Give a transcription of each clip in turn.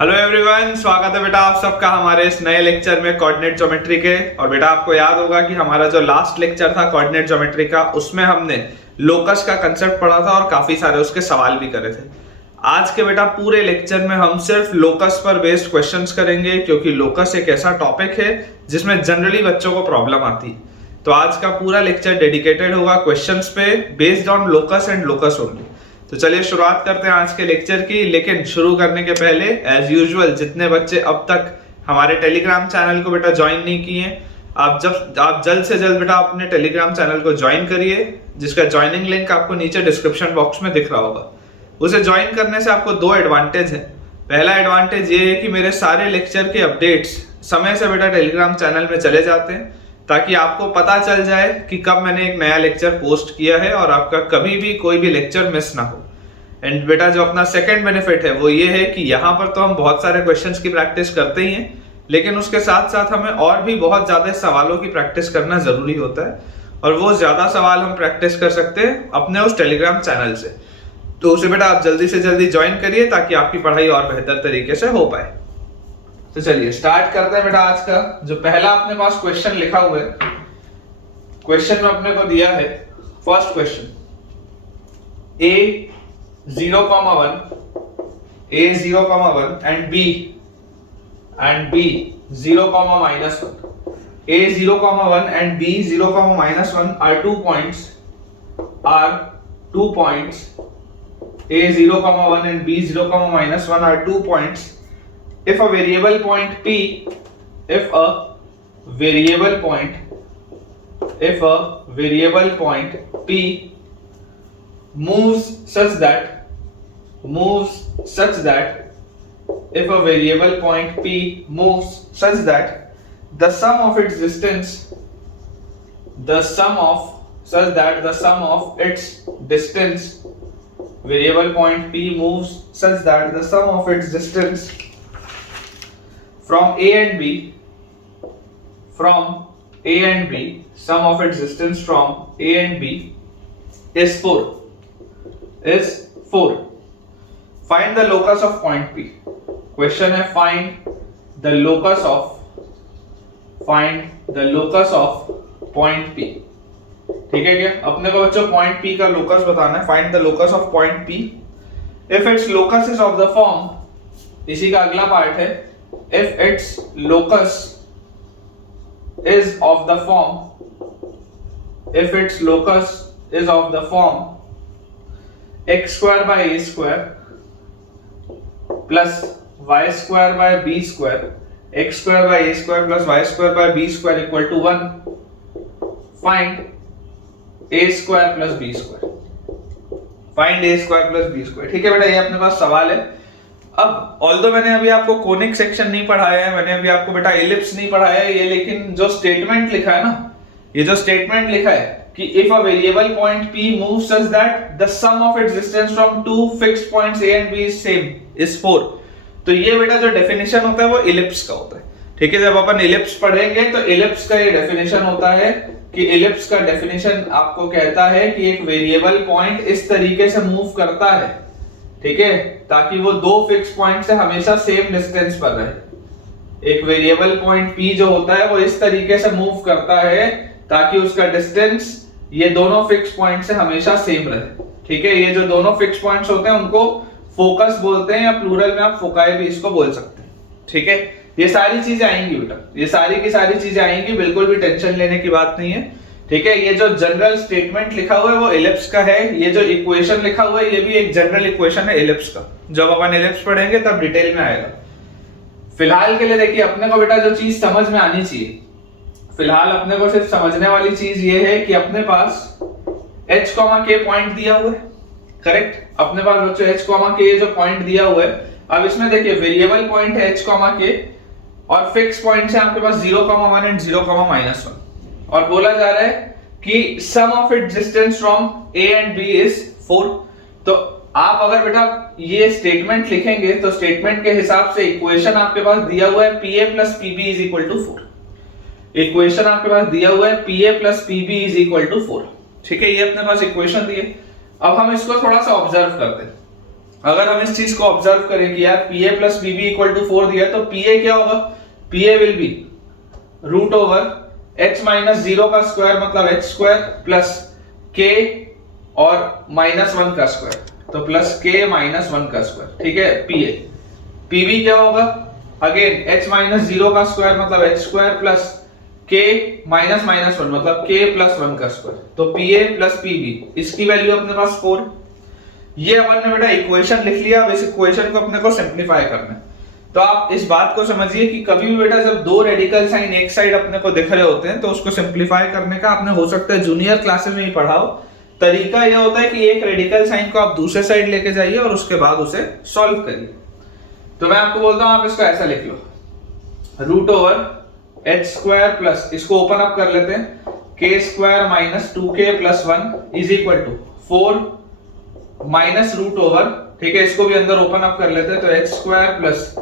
Hello everyone, स्वागत है बेटा आप सबका हमारे इस नए लेक्चर में कोऑर्डिनेट ज्योमेट्री के। और बेटा आपको याद होगा कि हमारा जो लास्ट लेक्चर था कोऑर्डिनेट ज्योमेट्री का, उसमें हमने लोकस का कंसेप्ट पढ़ा था और काफी सारे उसके सवाल भी करे थे। आज के बेटा पूरे लेक्चर में हम सिर्फ लोकस पर बेस्ड क्वेश्चंस करेंगे, क्योंकि लोकस एक ऐसा टॉपिक है जिसमें जनरली बच्चों को प्रॉब्लम आती है। तो आज का पूरा लेक्चर डेडिकेटेड होगा क्वेश्चंस पे based on locus and locus only. तो चलिए शुरुआत करते हैं आज के लेक्चर की। लेकिन शुरू करने के पहले एज यूजुअल जितने बच्चे अब तक हमारे टेलीग्राम चैनल को बेटा ज्वाइन नहीं किए, आप जल्द से जल्द बेटा अपने टेलीग्राम चैनल को ज्वाइन करिए, जिसका ज्वाइनिंग लिंक आपको नीचे डिस्क्रिप्शन बॉक्स में दिख रहा होगा। उसे ज्वाइन करने से आपको दो एडवांटेज है। पहला एडवांटेज ये है कि मेरे सारे लेक्चर के अपडेट्स समय से बेटा टेलीग्राम चैनल में चले जाते हैं, ताकि आपको पता चल जाए कि कब मैंने एक नया लेक्चर पोस्ट किया है और आपका कभी भी कोई भी लेक्चर मिस ना हो। एंड बेटा जो अपना सेकंड बेनिफिट है वो ये है कि यहाँ पर तो हम बहुत सारे क्वेश्चंस की प्रैक्टिस करते ही हैं, लेकिन उसके साथ साथ हमें और भी बहुत ज्यादा सवालों की प्रैक्टिस करना जरूरी होता है। और वो ज्यादा सवाल हम प्रैक्टिस कर सकते हैं अपने उस टेलीग्राम चैनल से। तो उसे बेटा आप जल्दी से जल्दी ज्वाइन करिए, ताकि आपकी पढ़ाई और बेहतर तरीके से हो पाए। तो चलिए स्टार्ट करते हैं बेटा। आज का जो पहला अपने पास क्वेश्चन लिखा हुआ है, क्वेश्चन में अपने को दिया है first question A0,1 and B 0,-1. A0,1 and B 0,-1 are 2 points. A0,1 and B 0,-1 are 2 points. If a variable point P moves such that the sum of its distance variable point P moves such that the sum of its distance from A and B sum of its distance from A and B is 4. Find the locus of point P. Question है find the locus of point P. ठीक है क्या? अपने को बच्चों point P का locus बताना है। Find the locus of point P. If its locus is of the form, इसी का अगला पार्ट है, if its locus is of the form x square by a square plus y square by b square, x square by a square plus y square by b square equal to 1, find a square plus b square. ठीक है बेटा, ये अपने पास सवाल है। अब although मैंने अभी आपको कोनिक सेक्शन नहीं पढ़ाया है, मैंने अभी आपको बेटा एलिप्स नहीं पढ़ाया है, ये लेकिन जो स्टेटमेंट लिखा है ना, ये जो स्टेटमेंट लिखा है कि if a variable point P moves such that the sum of its distance from two fixed points A and B is same is 4, तो ये बेटा जो डेफिनेशन होता है वो इलिप्स का होता है। ठीक है, जब अपन इलिप्स पढ़ेंगे तो इलिप्स का ये डेफिनेशन होता है कि इलिप्स का डेफिनेशन आपको कहता है कि एक वेरिएबल पॉइंट इस तरीके से मूव करता है, ठीक है, ताकि वो दो फिक्स पॉइंट से हमेशा सेम डिस्टेंस पर रहे। एक वेरिएबल पॉइंट P जो होता है वो इस तरीके से मूव करता है ताकि उसका डिस्टेंस ये दोनों फिक्स पॉइंट से हमेशा सेम रहे। ठीक है, ये जो दोनों फिक्स पॉइंट्स होते हैं उनको फोकस बोलते हैं, या प्लूरल में आप फोकाई भी इसको बोल सकते हैं। ठीक है, ये सारी चीजें आएंगी बेटा, ये सारी की सारी चीजें आएंगी, बिल्कुल भी टेंशन लेने की बात नहीं है। ठीक है, ये जो जनरल स्टेटमेंट लिखा हुआ है वो इलिप्स का है, ये जो इक्वेशन लिखा हुआ है ये भी एक जनरल इक्वेशन है इलिप्स का। जब अपन इलिप्स पढ़ेंगे तब डिटेल में आएगा। फिलहाल के लिए देखिए अपने को बेटा जो चीज समझ में आनी चाहिए, फिलहाल अपने को सिर्फ समझने वाली चीज ये है कि अपने पास h, k पॉइंट दिया हुआ है, करेक्ट। अपने पास बच्चों h, k जो पॉइंट दिया हुआ है, अब इसमें देखिए वेरिएबल पॉइंट है h, k और फिक्स पॉइंट है आपके पास 0,1 एंड 0,-1, और बोला जा रहा है कि sum of it distance from A and B is 4। तो आप अगर बेटा ये स्टेटमेंट लिखेंगे तो स्टेटमेंट के हिसाब से इक्वेशन आपके पास दिया हुआ है PA plus PB is equal to 4। Equation आपके पास दिया हुआ है PA plus PB is equal to 4। ठीक है, ये अपने पास इक्वेशन दी है। अब हम इसको थोड़ा सा ऑब्जर्व करते हैं। अगर हम इस चीज को ऑब्जर्व करें कि यार PA plus BB equal to 4 दिया है, तो PA क्या होगा? PA will be root over h minus 0 का स्क्वायर मतलब h स्क्वायर प्लस k और माइनस 1 का स्क्वायर, तो प्लस k माइनस 1 का स्क्वायर, ठीक है PA। PB क्या होगा? अगेन h माइनस 0 का स्क्वायर मतलब h square plus k minus minus 1 मतलब k प्लस 1 का स्क्वायर, तो PA प्लस PB, इसकी वैल्यू अपने पास 4। ये अपन ने बेटा इक्वेशन लिख लिया। अब इस इक्वेशन को अपने को सिंपलीफाई करना है। तो आप इस बात को समझिए कि कभी भी बेटा जब दो रेडिकल साइन एक साइड अपने को दिख रहे होते हैं तो उसको सिंपलीफाई करने का आपने हो सकता है जूनियर क्लासेस में ही पढ़ा हो। तरीका यह होता है कि एक रेडिकल साइन को आप दूसरे साइड लेके जाइए और उसके बाद उसे सॉल्व करिए। तो मैं आपको बोलता हूं आप इसको ऐसा लिख लो, root over h square plus, इसको ओपन अप कर लेते हैं, k square minus 2k plus 1 is equal to 4 minus root over, ठीक है इसको भी अंदर ओपन अप कर लेते हैं, तो h square plus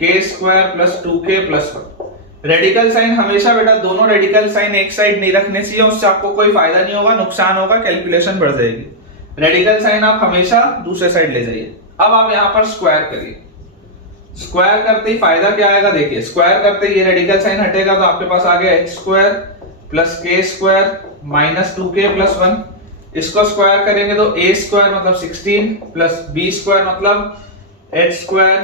k square plus 2k plus 1। Radical sign हमेशा बेटा दोनों रेडिकल साइन एक साइड नहीं रखने चाहिए, उससे आपको कोई फायदा नहीं होगा, नुकसान होगा, कैलकुलेशन बढ़ जाएगी। रेडिकल साइन आप हमेशा दूसरे साइड ले जाइए। अब आप यहां पर स्क्वायर करिए, स्क्वायर करते ही फायदा क्या आएगा देखिए, स्क्वायर करते ही ये रेडिकल साइन हटेगा तो आपके पास आ गया h square plus k square minus 2k plus 1। इसको स्क्वायर करेंगे तो a स्क्वायर मतलब 16 प्लस b स्क्वायर मतलब h square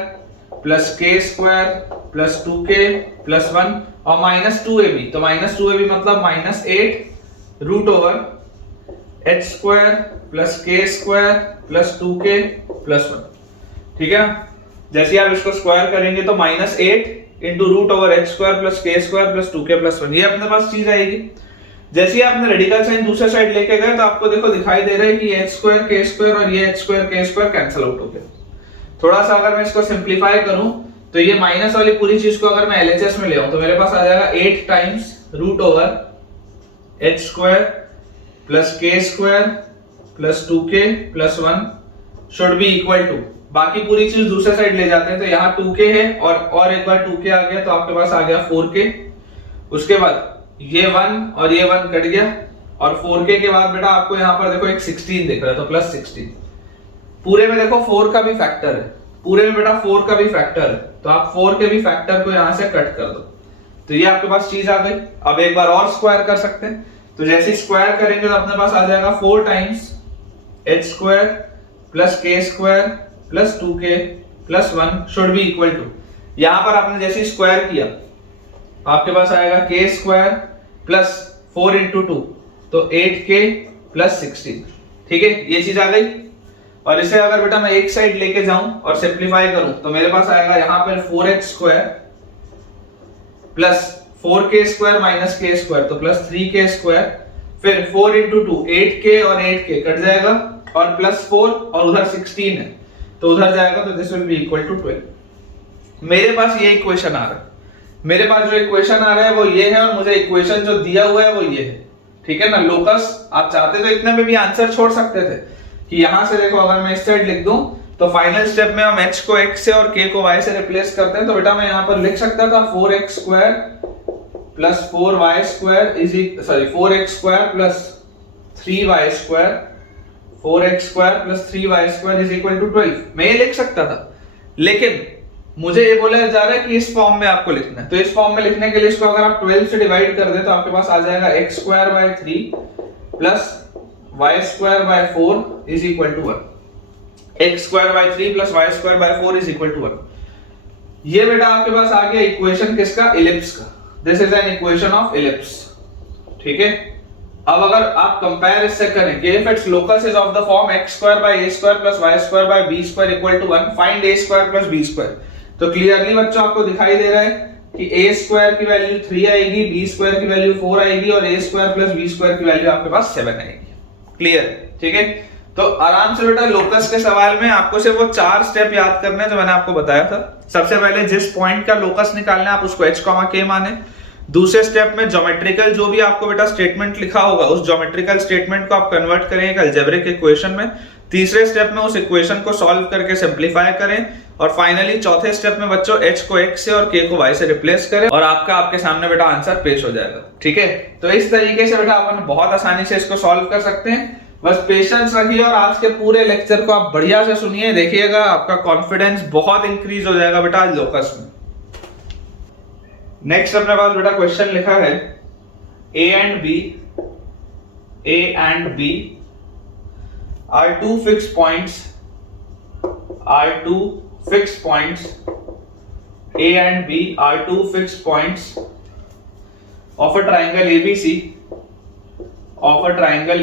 plus k square plus 2k plus 1 और माइनस 2ab, तो माइनस 2ab मतलब minus 8 root over h square plus k square plus 2k plus 1, ठीक है। जैसे आप इसको स्क्वायर करेंगे तो minus 8 into root over h square plus k square plus 2k plus 1, ये अपने पास चीज आएगी। जैसे ही आपने रेडिकल साइन दूसरे साइड लेके गए तो आपको देखो दिखाई दे रहा है कि h स्क्वायर k स्क्वायर और ये h square k square cancel out हो गया। थोड़ा सा अगर मैं इसको सिंपलीफाई करूं तो ये माइनस वाली पूरी चीज को अगर मैं LHS में ले आऊं तो मेरे पास आ जाएगा 8 times root over h square plus k square plus 2k plus 1 should be equal to, बाकी पूरी चीज दूसरे साइड ले जाते हैं तो यहाँ 2k है और एक बार 2k आ गया तो आपके पास आ गया 4k। उसके बाद ये 1 और ये 1 कट गया और 4k के बाद बेटा आपको यहाँ पर देखो एक 16 दिख रहा है तो प्लस 16। पूरे में देखो 4 का भी फैक्टर है, पूरे में बेटा 4 का भी फैक्टर है, तो आप 4 के भी फैक्टर को यहाँ से कट कर दो तो ये आपके पास चीज आ गई। अब एक बार और स्क्वायर कर सकते हैं, तो जैसे स्क्वायर करेंगे तो अपने पास आ जाएगा 4 times h square plus k square plus 2k plus 1 should be equal to, यहां पर आपने जैसे स्क्वायर किया आपके पास आएगा k स्क्वायर प्लस 4 इंटू 2 तो 8k प्लस 16, ठीक है ये चीज आ गई। और इसे अगर बेटा मैं एक साइड लेके जाऊं और सिंपलीफाई करूं तो मेरे पास आएगा यहां पर 4h square plus 4k square minus k square तो प्लस 3k स्क्वायर, फिर 4 इंटू 2 8k और 8k कट जाएगा और प्लस 4 और उधर 16 है तो उधर जाएगा तो this will be equal to 12। मेरे पास ये इक्वेशन आ रहा है, मेरे पास जो इक्वेशन आ रहा है वो ये है और मुझे इक्वेशन जो दिया हुआ है वो ये है, ठीक है ना। लोकस आप चाहते तो इतने में भी आंसर छोड़ सकते थे कि यहां से देखो अगर मैं इस साइड लिख दूं तो फाइनल स्टेप में हम h को x से और k को y से रिप्लेस करते हैं, तो बेटा मैं यहां पर लिख सकता था 4x square plus 4y square is 4x square plus 3y square 4x square plus 3y square is equal to 12, मैं ये लिख सकता था। लेकिन मुझे ये बोला जा रहा है कि इस फॉर्म में आपको लिखना है, तो इस फॉर्म में लिखने के लिए इसको अगर आप 12 से डिवाइड कर दे तो आपके पास आ जाएगा x square by 3 plus y square by 4 is equal to 1, x square by 3 plus y square by 4 is equal to 1। ये बेटा आपके पास आ गया इक्वेशन किसका, इलिप्स का। This is an equation of ellipse, ठीक है। अब अगर आप कंपेयर इससे करें कि if its locus is of the form x square by a square plus y square by b square equal to 1, find a square plus b square, तो clearly बच्चों आपको दिखाई दे रहा है कि a स्क्वायर की वैल्यू 3 आएगी, b स्क्वायर की वैल्यू 4 आएगी और a square plus b square की वैल्यू आपके पास 7 आएगी। क्लियर, ठीक है। तो आराम से बेटा लोकस के सवाल में आपको सिर्फ वो 4 स्टेप याद करने हैं जो मैंने आपको बताया था। सबसे पहले जिस पॉइंट का लोकस निकालना है आप उसको h, k माने। दूसरे स्टेप में ज्योमेट्रिकल जो भी आपको बेटा स्टेटमेंट लिखा होगा उस ज्योमेट्रिकल स्टेटमेंट को आप कन्वर्ट करें एक अलजेब्रिक इक्वेशन में। तीसरे स्टेप में उस इक्वेशन को सॉल्व करके सिंपलीफाई करें और फाइनली चौथे स्टेप में बच्चों h को x से और k को y से रिप्लेस करें और आपके सामने बेटा आंसर पेश हो जाएगा, ठीक है। तो इस तरीके से बेटा अपन बहुत आसानी से इसको सॉल्व कर सकते हैं। बस पेशेंस रखिए और आज के पूरे लेक्चर को आप बढ़िया से सुनिए, देखिएगा आपका कॉन्फिडेंस बहुत इंक्रीज हो जाएगा बेटा आज लोकस में। नेक्स्ट अपने पास बेटा क्वेश्चन लिखा है A and B are two fixed points A and B are two fixed points of a triangle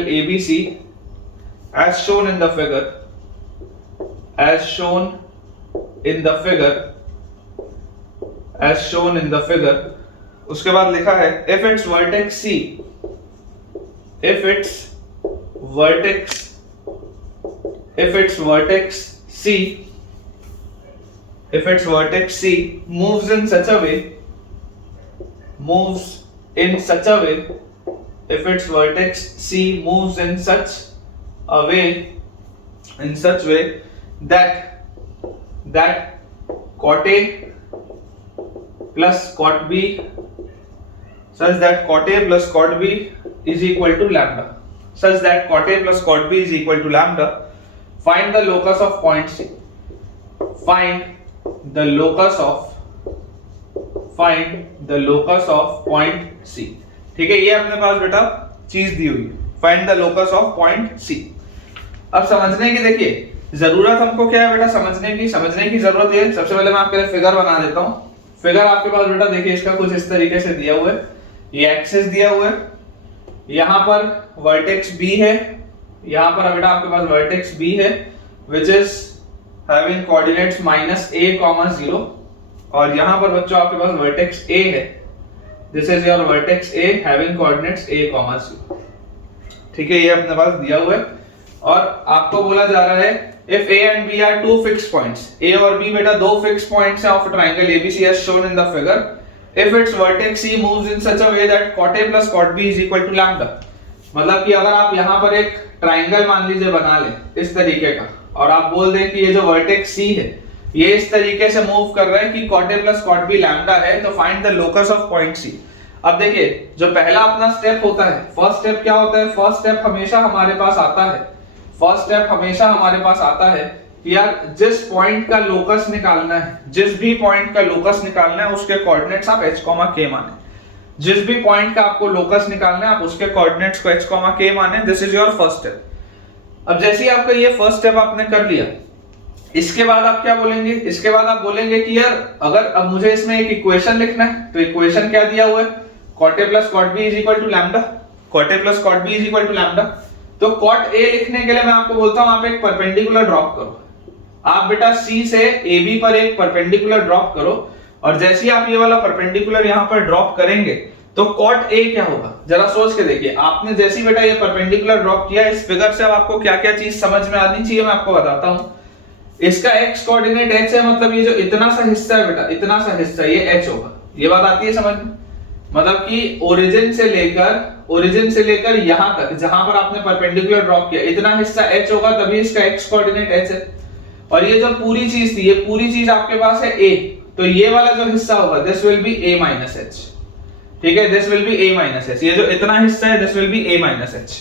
ABC as shown in the figure उसके बाद लिखा है if its vertex C moves in such a way if its vertex C moves in such way that cot A plus cot B such that cot A plus cot B is equal to lambda, find the locus of point C. Find the locus of point C. ठीक है, ये अपने पास बेटा चीज दी हुई है, find the locus of point C. अब समझने की देखिए जरूरत हमको क्या है बेटा, समझने की जरूरत है। सबसे पहले मैं आपके लिए फिगर बना देता हूँ। फिगर आपके पास बेटा देखिए इसका कुछ इस तरीके से दिया हुआ है, ये एक्सिस दिया हुआ है, यहाँ पर वर्टेक्स B है, यहाँ पर बेटा आपके पास वर्टेक्स B है which is having coordinates -a, 0 और यहाँ पर बच्चों आपके पास वर्टेक्स A है, this is your vertex A having coordinates a, 0। ठीक है, ये अपने पास दिया हुआ है और आपको बोला जा रहा है if A and B are two fixed points, A और B बेटा दो fixed points हैं of a triangle ABC as shown in the figure, if its vertex C moves in such a way that cot A plus cot B is equal to lambda। मतलब कि अगर आप यहाँ पर एक ट्राइंगल मान लीजिए बना लें इस तरीके का और आप बोल दें कि ये जो वर्टेक्स C है ये इस तरीके से मूव कर रहा है कि cot A plus cot B lambda है, तो find the locus of point C। अब देखिए जो पहला अपना स्टेप होता है, फर्स्ट स्टेप क्या होता है, फर्स्ट स्टेप हमेशा हमारे पास आता है कि यार जिस पॉइंट का लोकस निकालना है, जिस भी पॉइंट का लोकस निकालना है उसके कोऑर्डिनेट्स आप h, k माने। जिस भी पॉइंट का आपको लोकस निकालना है आप उसके कोऑर्डिनेट्स को h, k माने। This is your first step. अब जैसे ही आपका ये फर्स्ट स्टेप आपने कर लिया, इसके बाद आप क्या बोलेंगे, इसके बाद आप बोलेंगे कि यार अगर अब मुझे इसमें एक इक्वेशन लिखना है, तो इक्वेशन क्या दिया हुआ है, cot A plus cot B is equal to lambda, cot A plus cot B is equal to lambda। तो cot A लिखने के लिए मैं आपको बोलता हूं आप एक परपेंडिकुलर ड्रॉप करो। आप बेटा C से AB पर एक परपेंडिकुलर ड्रॉप करो और जैसे ही आप ये वाला परपेंडिकुलर यहां पर ड्रॉप करेंगे तो cot A क्या होगा, जरा सोच के देखिए। आपने जैसे ही बेटा ये परपेंडिकुलर ड्रॉप किया, इस फिगर से अब आपको क्या-क्या चीज समझ में आनी चाहिए मैं आपको बताता हूं। इसका x कोऑर्डिनेट h है, मतलब ये जो इतना सा हिस्सा है बेटा, इतना सा हिस्सा ये h होगा। ये बात आती है समझ में? मतलब कि ओरिजिन से लेकर यहां तक जहां पर आपने परपेंडिकुलर ड्रॉप किया इतना हिस्सा h होगा, तभी इसका x कोऑर्डिनेट h है। और ये जो पूरी चीज थी, ये पूरी चीज आपके पास है a, तो ये वाला जो हिस्सा होगा this will B a minus h। ठीक है, this will B a minus h। ये जो इतना हिस्सा है this will B a minus h।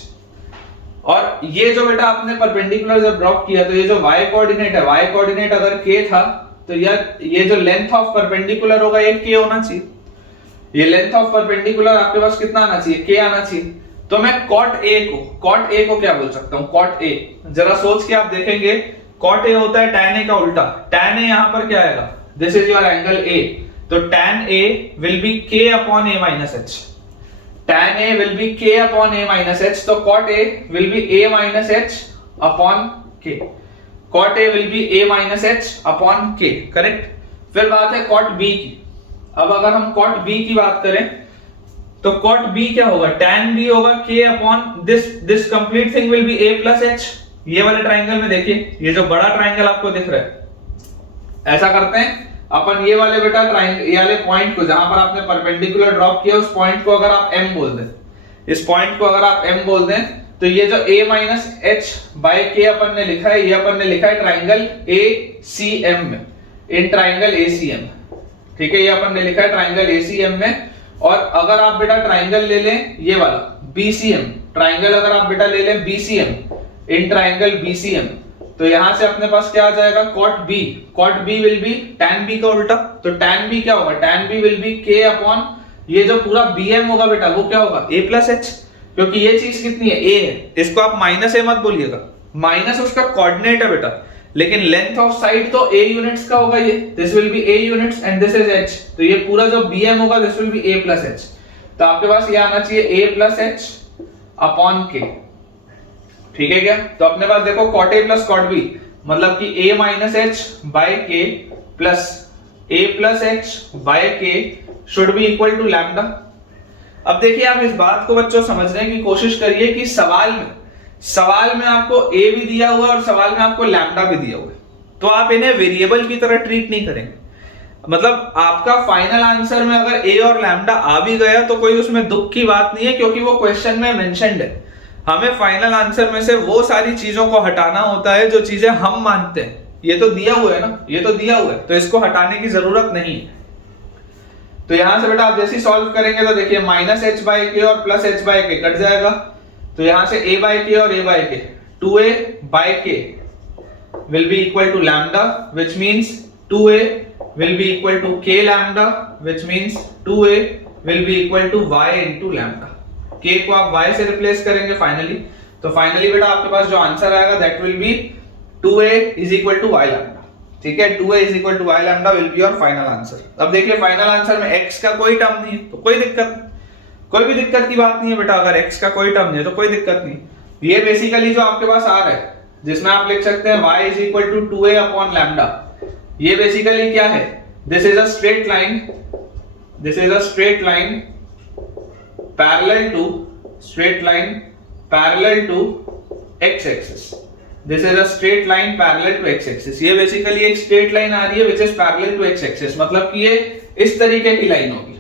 और ये जो बेटा आपने परपेंडिकुलर जब ड्रॉप किया तो ये जो y कोऑर्डिनेट है, y कोऑर्डिनेट अगर k था तो ये जो लेंथ ऑफ परपेंडिकुलर होगा ये k होना चाहिए। ये लेंथ ऑफ परपेंडिकुलर आपके पास कितना आना चाहिए, k आना चाहिए। तो मैं cot A को क्या बोल सकता हूं, cot A, जरा सोच के आप देखेंगे cot A होता है tan A का उल्टा। tan A यहां पर क्या आएगा, this is your angle A, तो tan A will B k upon A minus h। tan A will be k upon A minus h, तो cot A will be A minus h upon k। cot A will be A minus h upon k, correct. फिर बात है cot B की। अब अगर हम cot B की बात करें तो cot B क्या होगा, tan B होगा k upon this complete thing will be A plus h। ये वाले ट्राइंगल में देखिए, ये जो बड़ा ट्राइंगल आपको दिख रहा है, ऐसा करते हैं अपन ये वाले बेटा ट्राइंगल, ये वाले पॉइंट को जहां पर आपने परपेंडिकुलर ड्रॉप किया उस पॉइंट को अगर आप m बोल दें, इस पॉइंट को अगर आप m बोल दें, तो ये जो a minus h by k अपन ने लिखा है, ये अपन ने लिखा है ट्राइंगल ACM में, इन ट्राइंगल ACM। ठीक है, ये अपन ने लिखा है ट्राइंगल ACM में। और अगर आप बेटा ट्राइंगल ले लें ये वाला BCM, ट्राइंगल अगर आप बेटा ले लें BCM, इन ट्राइंगल BCM, तो यहां से अपने पास क्या आ जाएगा cot B will B tan B का उल्टा, तो tan B क्या होगा, tan B will B K upon ये जो पूरा BM होगा बेटा वो क्या होगा A प्लस H, क्योंकि ये चीज कितनी है A है, इसको आप माइनस A मत बोलिएगा, माइनस उसका कोऑर्डिनेट है बेटा, लेकिन लेंथ ऑफ साइड तो A यूनिट्स का होगा, ये this will B A units and this is H, तो ये पूरा जो BM होगा this will B A plus H, तो आपके पास ये आना चाहिए A plus H upon K, ठीक है क्या। तो अपने पास देखो cot A plus cot B मतलब कि A minus H by K plus A plus H by K should be equal to lambda. अब देखिए आप इस बात को बच्चों समझने की कोशिश करिए कि सवाल में आपको A भी दिया हुआ है और सवाल में आपको लैम्डा भी दिया हुआ है, तो आप इन्हें वेरिएबल की तरह ट्रीट नहीं करेंगे, मतलब आपका फाइनल आंसर में अगर A और लैम्डा आ भी गया तो कोई उसमें दुख की बात नहीं है, क्योंकि वो क्वेश्चन में मेंशन्ड है। हमें फाइनल आंसर में से वो सारी चीजों को हटाना होता है जो चीजें हम मानते हैं, ये तो दिया हुआ है ना, ये तो दिया हुआ है, तो इसको हटाने की जरूरत नहीं है। तो यहां से बेटा आप जैसे सॉल्व करेंगे तो देखिए माइनस H बाय K और plus H by K cut जाएगा, तो यहां से A बाय K और A by K 2A by K will be equal to lambda, which means 2A will be equal to K lambda, which means 2A will be equal to Y into lambda। K को आप Y से replace करेंगे finally, तो finally बेटा आपके पास जो answer आएगा that will B 2A is equal to Y lambda, ठीक है, 2A is equal to Y lambda will be your final answer। अब देखिए फाइनल आंसर में x का कोई टर्म नहीं है तो कोई भी दिक्कत की बात नहीं है बेटा, अगर x का कोई टर्म नहीं है तो कोई दिक्कत नहीं। ये बेसिकली जो आपके पास आ रहा है जिसमें आप लिख सकते हैं y is equal to 2A upon lambda, ये बेसिकली क्या है, this is a straight line parallel to x axis, this is a straight line parallel to x axis, ये बेसिकली एक स्ट्रेट लाइन आ रही है which is parallel to x axis, मतलब कि ये इस तरीके की लाइन होगी,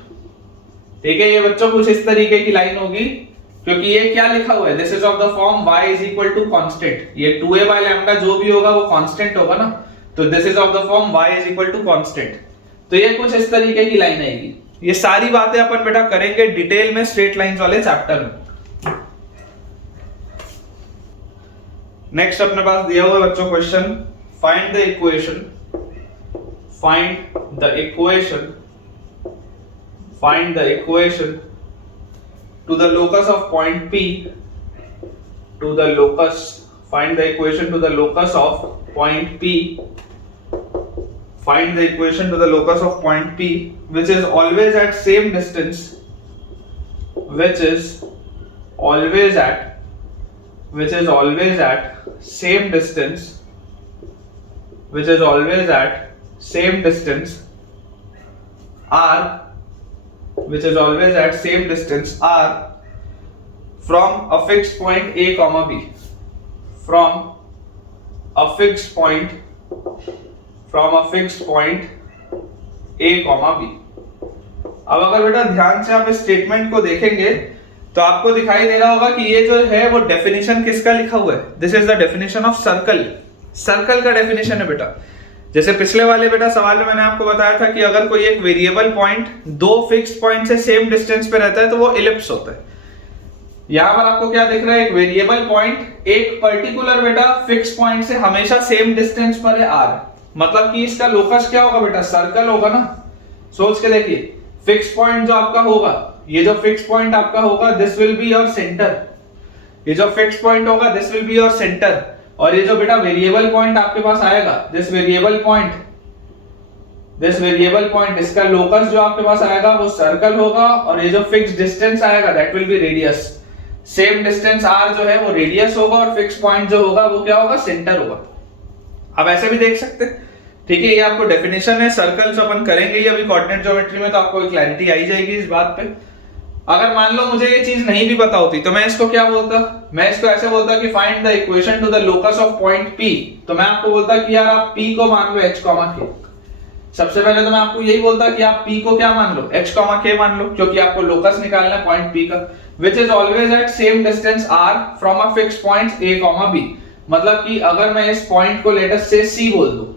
ठीक है, ये बच्चों कुछ इस तरीके की लाइन होगी, क्योंकि ये क्या लिखा हुआ है, this is of the form y is equal to constant, ये 2A by lambda जो भी होगा वो कांस्टेंट होगा ना, तो this is of the form y is equal to constant, तो ये कुछ इस तरीके की लाइन आएगी। ये सारी बातें अपन बेटा करेंगे डिटेल में स्ट्रेट लाइंस वाले चैप्टर में। नेक्स्ट अपने पास दिया हुआ है बच्चों question, find the equation to the locus of point P, find the equation to the locus of point P, which is always at same distance, R from a fixed point A comma B, अब अगर बेटा ध्यान से आप इस statement को देखेंगे तो आपको दिखाई दे रहा होगा कि ये जो है वो डेफिनेशन किसका लिखा हुआ है, this is the definition of circle का डेफिनेशन है बेटा। जैसे पिछले वाले बेटा सवाल में मैंने आपको बताया था कि अगर कोई एक वेरिएबल पॉइंट दो फिक्स्ड पॉइंट से सेम डिस्टेंस पे रहता है तो वो इलिप्स होता है। यहां पर आपको क्या दिख रहा है, एक वेरिएबल पॉइंट एक पर्टिकुलर बेटा फिक्स पॉइंट से हमेशा सेम डिस्टेंस पर है r, मतलब कि इसका लोकस क्या होगा बेटा, सर्कल होगा ना। सोच के देखिए, फिक्स पॉइंट जो आपका होगा, ये जो फिक्स पॉइंट आपका होगा this will be your centre, ये जो फिक्स पॉइंट होगा this will be your centre, और ये जो बेटा वेरिएबल पॉइंट आपके पास आएगा दिस वेरिएबल पॉइंट इसका लोकस जो आपके पास आएगा वो सर्कल होगा, और ये जो फिक्स डिस्टेंस आएगा that will B radius. Same distance r जो है वो रेडियस होगा और फिक्स पॉइंट जो होगा वो क्या होगा, सेंटर होगा। अब ऐसे भी देख सकते हैं, ठीक है, ये आपको डेफिनेशन है, सर्कल जो अपन करेंगे ये अभी कोऑर्डिनेट ज्योमेट्री में, तो आपको एक क्लैरिटी आई जाएगी इस बात पे। अगर मान लो मुझे ये चीज नहीं भी पता होती तो मैं इसको क्या बोलता, मैं इसको ऐसे बोलता कि find the equation two the locus of point P, तो मैं आपको बोलता कि यार आप P को मान लो h, k। सबसे पहले तो मैं आपको यही बोलता कि आप P को क्या मान लो, h, k मान लो, क्योंकि आपको लोकस निकालना है पॉइंट P का, which is always at same distance r from a fixed point A, B। मतलब कि अगर मैं इस पॉइंट को लेटर से C बोल दूं,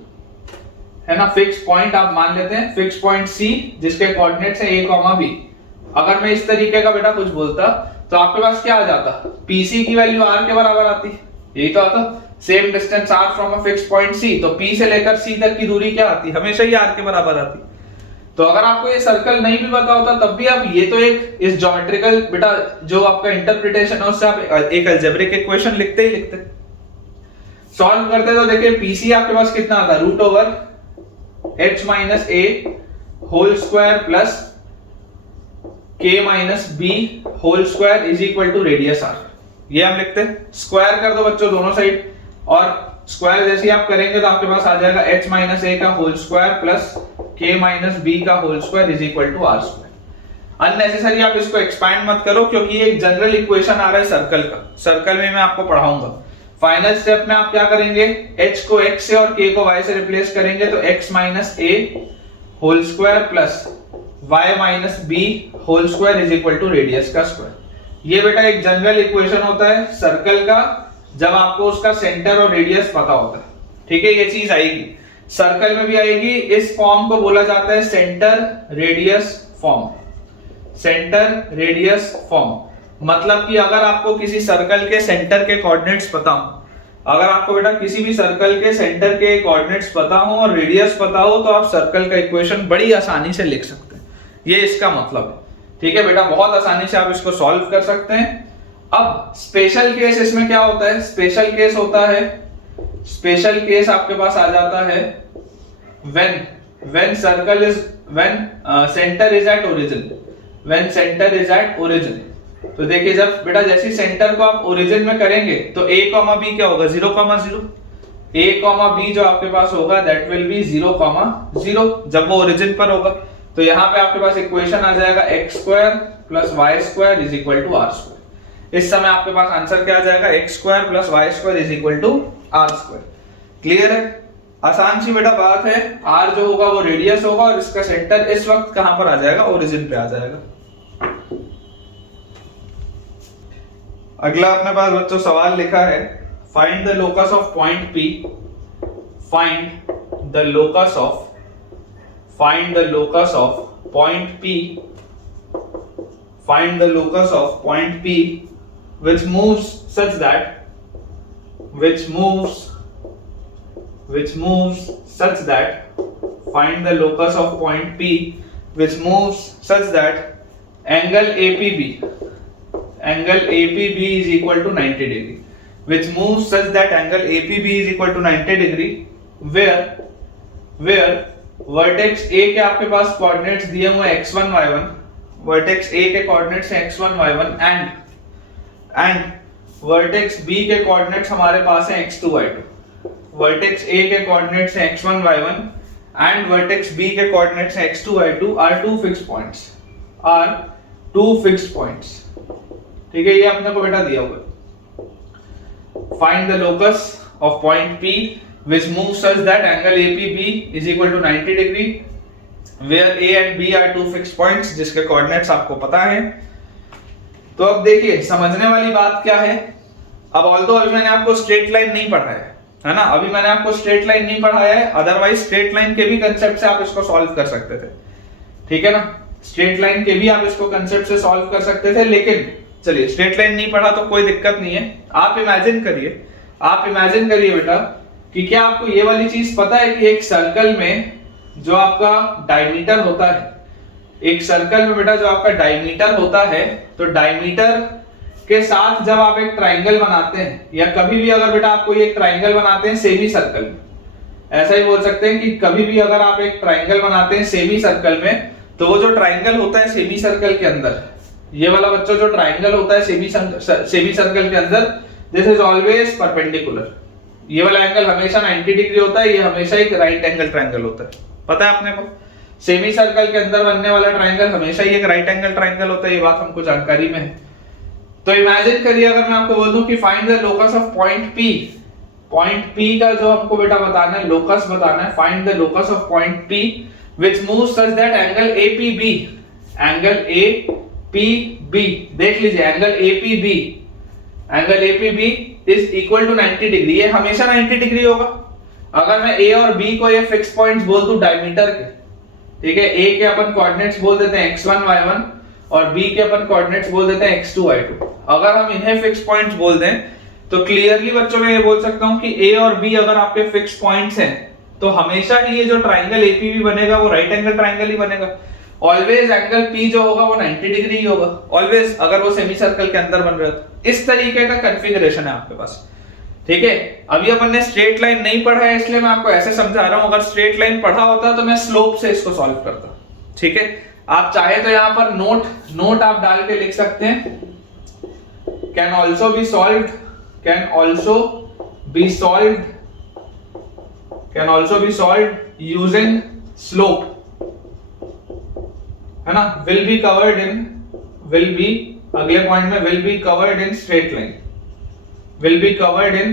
है ना, फिक्स पॉइंट आप मान लेते हैं, फिक्स पॉइंट C जिसके कोऑर्डिनेट्स है A, B। अगर मैं इस तरीके का बेटा कुछ बोलता तो आपके पास क्या आ जाता, PC की वैल्यू R के बराबर आती, यही तो आता, same distance R from a fixed point C, तो P से लेकर C तक की दूरी क्या आती, हमेशा ही R के बराबर आती। तो अगर आपको ये सर्कल नहीं भी पता होता तब भी आप ये तो एक इस ज्योमेट्रिकल बेटा जो आपका इंटरप्रिटेशन है उससे आप एक अलजेब्रिक इक्वेशन लिखते ही लिखते। सॉल्व करते तो देखिए PC आपके पास कितना आता, root over h minus a whole square plus k minus b whole square is equal to radius r, ये हम लिखते हैं। स्क्वायर कर दो बच्चों दोनों साइड, और स्क्वायर जैसे आप करेंगे तो आपके पास आ जाएगा h माइनस a का whole square plus k minus b का whole square is equal to r square. Unnecessary आप इसको एक्सपैंड मत करो क्योंकि ये एक जनरल इक्वेशन आ रहा है सर्कल का, सर्कल में मैं आपको पढ़ाऊंगा। फाइनल स्टेप में आप क्या करेंगे, h को x से और k को y से रिप्लेस करेंगे तो x minus a whole square plus y minus b whole square is equal to radius का स्क्वायर। ये बेटा एक जनरल इक्वेशन होता है सर्कल का जब आपको उसका सेंटर और रेडियस पता होता है, ठीक है। ये चीज आएगी सर्कल में भी आएगी, इस फॉर्म को बोला जाता है centre radius form. Centre radius form मतलब कि अगर आपको किसी सर्कल के सेंटर के कोऑर्डिनेट्स पता हो, अगर आपको बेटा किसी भी सर्कल के सेंटर के कोऑर्डिनेट्स पता हो और रेडियस पता हो तो आप सर्कल का इक्वेशन बड़ी आसानी से लिख सकते हैं, ये इसका मतलब है, ठीक है बेटा। बहुत आसानी से आप इसको सॉल्व कर सकते हैं। अब स्पेशल केस इसमें क्या होता है, स्पेशल केस होता है, स्पेशल केस आपके पास आ जाता है when circle is when center is at origin, when center is at origin। तो देखिए जब बेटा जैसे सेंटर को आप ओरिजिन में करेंगे तो a, b क्या होगा, 0, 0। a, b जो आपके पास होगा दैट विल बी 0, 0 जब वो ओरिजिन पर होगा। तो यहाँ पे आपके पास इक्वेशन आ जाएगा x square plus y square is equal to r square. इस समय आपके पास आंसर क्या आ जाएगा, x square plus y square is equal to r square. Clear है, आसान सी बेटा बात है। r जो होगा वो रेडियस होगा और इसका सेंटर इस वक्त कहां पर आ जाएगा, ओरिजिन पे आ जाएगा। अगला अपने पास बच्चों सवाल लिखा है, find the locus of point P, find the locus of find the locus of point P, find the locus of point P which moves such that find the locus of point P which moves such that angle APB is equal to 90 degree, which moves such that angle APB is equal to 90 degree where vertex A के आपके पास coordinates दिए हुए x1 y1, vertex A के coordinates हैं x1 y1 and vertex B के coordinates हमारे पास हैं x2 y2। Vertex A के कोऑर्डिनेट्स हैं x1 y1 and vertex B के कोऑर्डिनेट्स हैं x2 y2 are to fixed points, ठीक है। ये अपने को बेटा दिया हुआ, find the locus of point P which moves such that angle APB is equal to 90 degree where A and B are two fixed points जिसके कोऑर्डिनेट्स आपको पता है। तो अब देखिए समझने वाली बात क्या है, अब ऑल्दो अभी मैंने आपको स्ट्रेट लाइन नहीं पढ़ाया है ना, अभी मैंने आपको स्ट्रेट लाइन नहीं पढ़ाया है, अदरवाइज स्ट्रेट लाइन के भी कंसेप्ट से आप इसको सॉल्व कर सकते थे, ठीक है ना। स्ट्रेट लाइन के भी आप इसको कंसेप्ट से सॉल्व कर सकते थे, लेकिन चलिए स्ट्रेट लाइन नहीं पढ़ा तो कोई दिक्कत नहीं है। आप इमेजिन करिए बेटा कि क्या आपको ये वाली चीज पता है कि एक सर्कल में जो आपका डायमीटर होता है, एक सर्कल में बेटा जो आपका डायमीटर होता है, तो डायमीटर के साथ जब आप एक ट्राइंगल बनाते हैं या कभी भी अगर बेटा आपको ये ट्राइंगल बनाते हैं सेमी सर्कल में, ऐसा ही बोल सकते हैं कि कभी भी अगर आप एक ट्राइंगल बनाते हैं सेमी सर्कल में, तो वो जो ट्राइंगल होता है सेमी सर्कल के अंदर, ये वाला बच्चों जो ट्राइंगल होता है सेमी सर्कल के अंदर, दिस इज ऑलवेज परपेंडिकुलर। ये वाला एंगल हमेशा 90 डिग्री होता है, ये हमेशा एक राइट एंगल ट्राइंगल होता है, पता है अपने को। सेमी सर्कल के अंदर बनने वाला ट्राइंगल हमेशा ही एक राइट एंगल ट्राइंगल होता है, ये बात हमको जानकारी में है। तो इमेजिन करिए अगर मैं आपको बोल दूं कि find the locus of point P का जो हमको बेटा बताना है, लोकस बताना है, find the locus of point P which moves such that angle APB, देख लीजिए angle APB is equal to 90 degree, ये हमेशा 90 डिग्री होगा। अगर मैं A और B को ये फिक्स पॉइंट्स बोल दूं डायमीटर के, ठीक है, A के अपन कोऑर्डिनेट्स बोल देते हैं x1 y1 और b के अपन कोऑर्डिनेट्स बोल देते हैं x2 y2। अगर हम इन्हें फिक्स पॉइंट्स बोल दें तो क्लियरली बच्चों मैं ये बोल सकता हूं कि a और b अगर आपके फिक्स पॉइंट्स हैं तो हमेशा ही ये जो ट्राइंगल APB बनेगा वो राइट एंगल ट्राइंगल ही बनेगा। ऑलवेज एंगल P जो होगा वो 90 डिग्री ही होगा ऑलवेज, अगर वो सेमी सर्कल के अंदर बन रहा है तो। इस तरीके का कॉन्फ़िगरेशन है आपके पास, ठीक है। अभी अपन ने स्ट्रेट लाइन नहीं पढ़ा है इसलिए मैं आपको ऐसे समझा रहा हूं, अगर स्ट्रेट लाइन पढ़ा होता तो मैं स्लोप से इसको सॉल्व करता, ठीक है। आप चाहे तो यहाँ पर नोट आप डाल के लिख सकते हैं, can also be solved using slope, है ना। विल बी अगले पॉइंट में will be covered in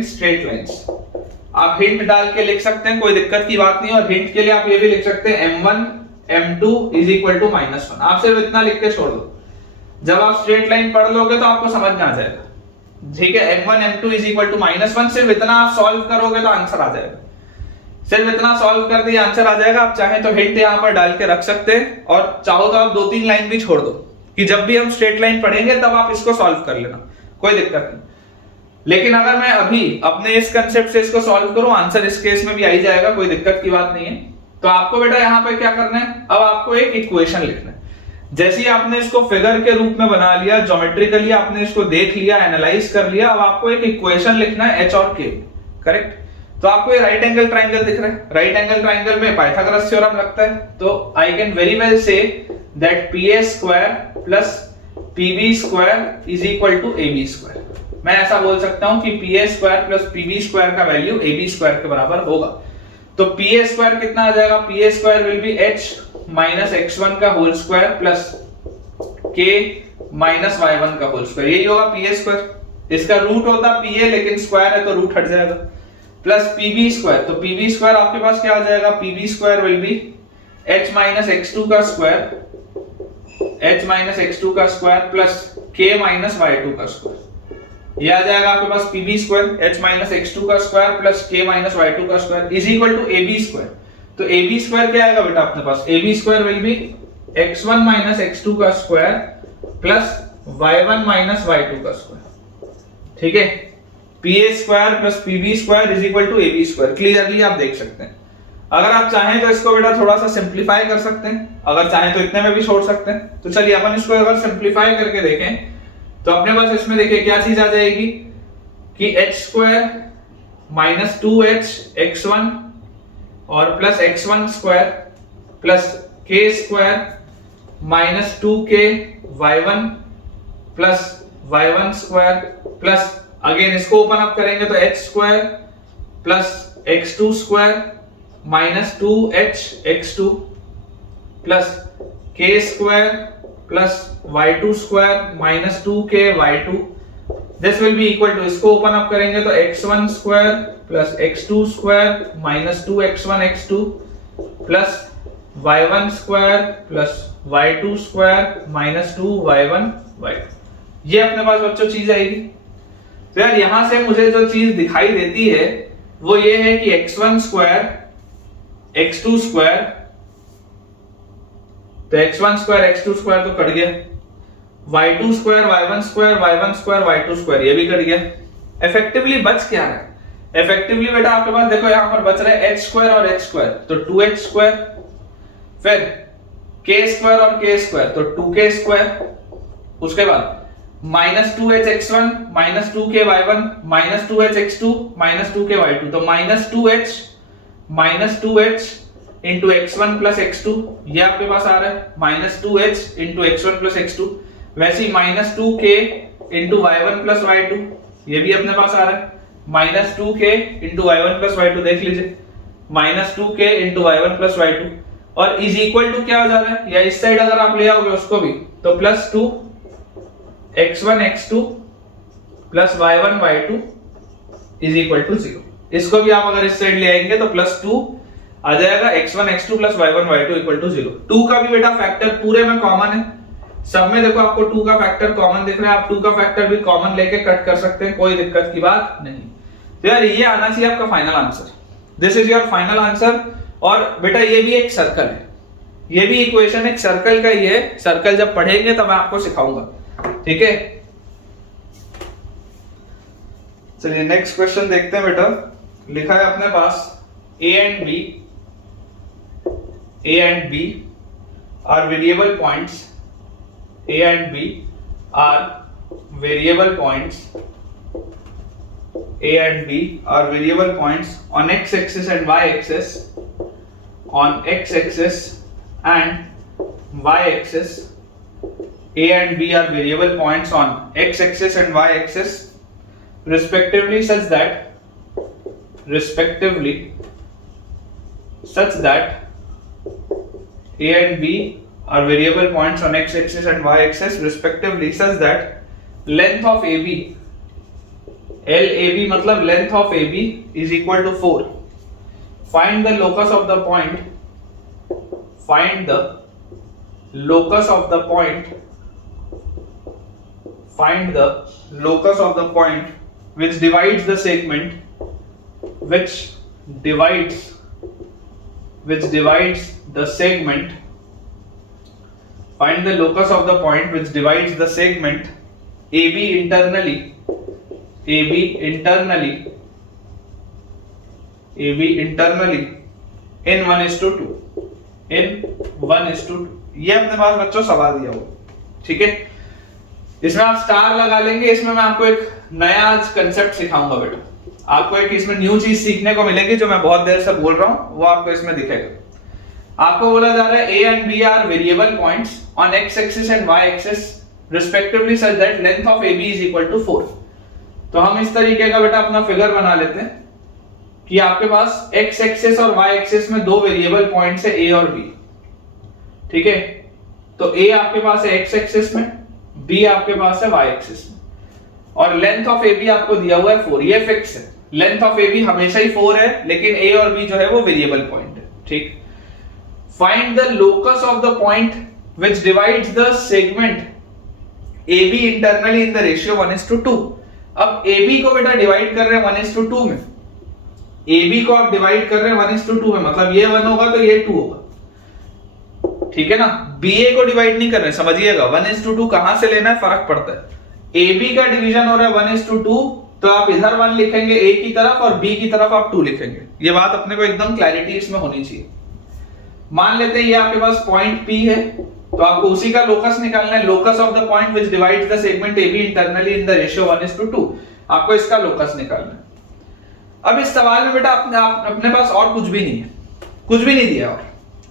straight lines. आप हिंट डाल के लिख सकते हैं, कोई दिक्कत की बात नहीं है। और हिंट के लिए आप ये भी लिख सकते हैं m1 m2 is equal to -1। आप सिर्फ इतना लिख के छोड़ दो, जब आप स्ट्रेट लाइन पढ़ लोगे तो आपको समझ में आ जाएगा, ठीक है। m1 m2 is equal to -1, सिर्फ इतना आप सॉल्व करोगे तो आंसर आ जाएगा। सिर्फ इतना सॉल्व कर दिया आंसर आ जाएगा। आप चाहे तो हिंट यहाँ पर डाल के रख सकते हैं, और चाहो तो आप 2-3 लाइन भी छोड़ दो कि जब भी हम स्ट्रेट लाइन पढ़ेंगे तब आप इसको सॉल्व कर लेना, कोई दिक्कत नहीं। लेकिन अगर मैं अभी अपने इस कंसेप्ट से इसको सॉल्व करूं, आंसर इस केस में भी आ ही जाएगा, कोई दिक्कत की बात नहीं है। तो आपको बेटा यहाँ पे क्या करना है, अब आपको एक इक्वेशन लिखना है। जैसे ही आपने इसको फिगर के रूप में बना लिया, ज्योमेट्रिकली आपने इसको देख लिया, एनालाइज कर लिया, अब आपको एक इक्वेशन लिखना है h और k, करेक्ट। तो आपको ये राइट एंगल ट्राइंगल दिख रहा है, राइट एंगल ट्राइंगल में पाइथागोरस थ्योरम लगता है। तो I can very well say that pa square plus pb square is equal to ab square. मैं ऐसा बोल सकता हूं कि pa square plus pb square का वैल्यू ab स्क्वायर के बराबर होगा। तो pa स्क्वायर कितना आ जाएगा, pa square will be h minus x1 का whole square plus k minus y1 का होल स्क्वायर, यही होगा pa स्क्वायर। इसका रूट होता pa लेकिन स्क्वायर है तो रूट हट जाएगा, प्लस pb स्क्वायर। तो pb स्क्वायर आपके पास क्या आ जाएगा, pb square will be h minus x2 का square plus k minus y2 का स्क्वायर। ये आ जाएगा आपके पास pb square h minus x2 का square plus k minus y2 का square is equal to ab square. तो ab स्क्वायर क्या आएगा बेटा अपने पास, ab square will be x1 minus x2 का square plus y1 minus y2 का स्क्वायर, ठीक है। pa square plus pb square is equal to ab square, clearly आप देख सकते हैं। अगर आप चाहें तो इसको बेटा थोड़ा सा सिंप्लीफाई कर सकते हैं, अगर चाहें तो इतने में भी छोड़ सकते हैं। तो चलिए अपन इसको अगर सिंप्लीफाई करके देखें तो अपने पास इसमें देखिए क्या चीज आ जाएगी कि h square minus 2h x1 और plus x1 square plus k square minus 2k y1 plus y1 square plus again इसको ओपन अप करेंगे तो h square plus x2 square minus 2h x2 plus k square plus y2 square minus 2k y2। This will be equal to, इसको open up करेंगे तो x1 square plus x2 square minus 2x1 x2 plus y1 square plus y2 square minus 2y1 y2। ये अपने पास बच्चों चीज आएगी। तो यार यहां से मुझे जो चीज दिखाई देती है वो ये है कि x1 स्क्वायर x2 स्क्वायर, तो x1 स्क्वायर x2 स्क्वायर तो कट गया, y2 square y1 square y1 square y2 square ये भी कट गया। इफेक्टिवली बच क्या है, इफेक्टिवली बेटा आपके पास देखो यहां पर बच रहा है h स्क्वायर और h स्क्वायर, तो 2h स्क्वायर, फिर k स्क्वायर और k स्क्वायर तो 2k स्क्वायर, उसके बाद minus 2h x1 minus 2k y1 minus 2h x2 minus 2k y2, तो minus 2h into x1 plus x2 ये आपके पास आ रहा है, minus 2h into x1 plus x2। वैसे ही minus 2k into y1 plus y2 ये भी अपने पास आ रहा है, minus 2k into y1 plus y2 देख लीजिए, minus 2k into y1 plus y2 और इज इक्वल टू क्या हो जा रहा है, या इस साइड अगर आप ले आओगे उसको भी तो plus 2 x1 x2 plus y1 y2 is equal to 0। इसको भी आप अगर इस साइड ले आएंगे तो प्लस 2 आ जाएगा x1 x2 plus y1 y2 equal to 0। 2 का भी बेटा फैक्टर पूरे में कॉमन है, सब में देखो आपको 2 का फैक्टर कॉमन दिख रहा है, आप 2 का फैक्टर भी कॉमन लेके कट कर सकते हैं, कोई दिक्कत की बात नहीं। तो यार ये आना चाहिए आपका final answer, this is your final answer. और बेटा ये भी एक सर्कल है, ये भी इक्वेशन एक सर्कल का ही है, सर्कल जब पढ़ेंगे तब मैं आपको सिखाऊंगा, ठीक है। चलिए नेक्स्ट क्वेश्चन देखते हैं बेटा। लिखा है अपने पास a and b are variable points, a and b are variable points, a and b are variable points on x axis and y axis, on x axis and y axis. A and b are variable points on x axis and y axis respectively such that A and B are variable points on x axis and y axis respectively such that length of AB, LAB मतलब length of AB is equal to 4. Find the locus of the point, find the locus of the point, find the locus of the point which divides the segment, which divides the segment, find the locus of the point which divides the segment AB internally in 1:2, in 1:2। ये अपने पास बच्चों सवाल दिया हुआ, ठीक है। इसमें आप स्टार लगा लेंगे। इसमें मैं आपको एक नया आज कंसेप्ट सिखाऊंगा बेटा, आपको एक इसमें न्यू चीज सीखने को मिलेगी जो मैं बहुत देर से बोल रहा हूं, वो आपको इसमें दिखेगा। आपको बोला जा रहा है A and B are variable points on x axis and y axis respectively such that length of AB is equal to 4। तो हम इस तरीके का बेटा अपना फिगर बना लेते हैं कि आपके पास x एक्सिस और y एक्सिस में दो वेरिएबल पॉइंट्स है A और B, ठीक है। तो A आपके पास है x एक्सिस में, B आपके पास है y एक्सिस में, और लेंथ ऑफ AB आपको दिया हुआ है 4। ये फिक्स है, लेंथ ऑफ AB हमेशा ही 4 है, लेकिन A और B जो है वो वेरिएबल पॉइंट है, ठीक। Find the locus of the point which divides the segment AB internally in the ratio 1:2। अब AB को बेटा डिवाइड कर रहे हैं 1:2 में, AB को आप डिवाइड कर रहे हैं 1:2 में, मतलब ये 1 होगा तो ये 2 होगा, ठीक है ना। BA को डिवाइड नहीं कर रहे, समझिएगा 1:2 कहां से लेना है फर्क पड़ता है। AB का डिवीजन हो रहा है 1:2, तो आप इधर 1 लिखेंगे A की तरफ और B की तरफ आप 2 लिखेंगे। ये बात अपने को एकदम क्लैरिटी इसमें होनी चाहिए। मान लेते हैं ये आपके पास पॉइंट P है, तो आपको उसी का लोकस निकालना है, locus of the point which divides the segment AB internally in the ratio 1:2। आपको इसका लोकस निकालना है। अब इस सवाल में बेटा अपने पास और कुछ भी नहीं है, कुछ भी नहीं दिया, और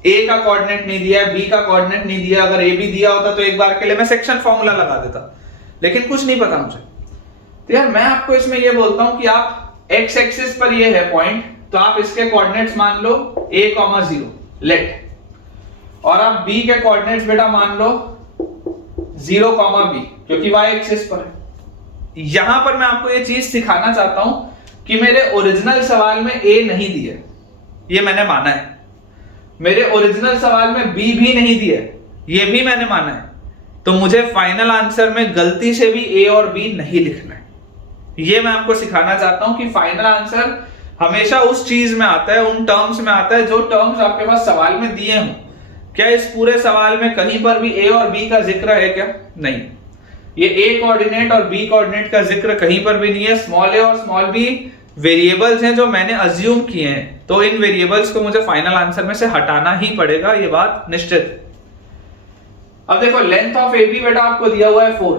A का कोऑर्डिनेट नहीं दिया है, B का कोऑर्डिनेट नहीं दिया। अगर A भी दिया होता तो एक बार के लिए मैं सेक्शन फॉर्मूला लगा देता, लेकिन कुछ नहीं पता मुझे। तो यार मैं आपको इसमें ये बोलता हूं कि आप x एक्सिस पर ये है पॉइंट, तो आप इसके कोऑर्डिनेट्स मान लो a, 0 लेट, और आप b के कोऑर्डिनेट्स बेटा मान लो 0, b, क्योंकि y एक्सिस पर है। यहां पर मैं आपको ये चीज सिखाना चाहता हूं कि मेरे ओरिजिनल सवाल में a नहीं दिया, ये मैंने माना है। मेरे ओरिजिनल सवाल में b भी नहीं दिया, ये भी मैंने माना है। तो मुझे फाइनल आंसर में गलती से भी A और B नहीं लिखना है। ये मैं आपको सिखाना चाहता हूं कि फाइनल आंसर हमेशा उस चीज में आता है, उन टर्म्स में आता है जो टर्म्स आपके पास सवाल में दिए हों। क्या इस पूरे सवाल में कहीं पर भी A और B का जिक्र है क्या? नहीं, ये A कोऑर्डिनेट और B कोऑर्डिनेट का जिक्र कहीं पर भी नहीं है। स्मॉल a और स्मॉल b वेरिएबल्स हैं जो मैंने अज्यूम किए हैं, तो इन वेरिएबल्स को मुझे फाइनल आंसर में से हटाना ही पड़ेगा, ये बात निश्चित है। अब देखो लेंथ ऑफ AB बेटा आपको दिया हुआ है 4।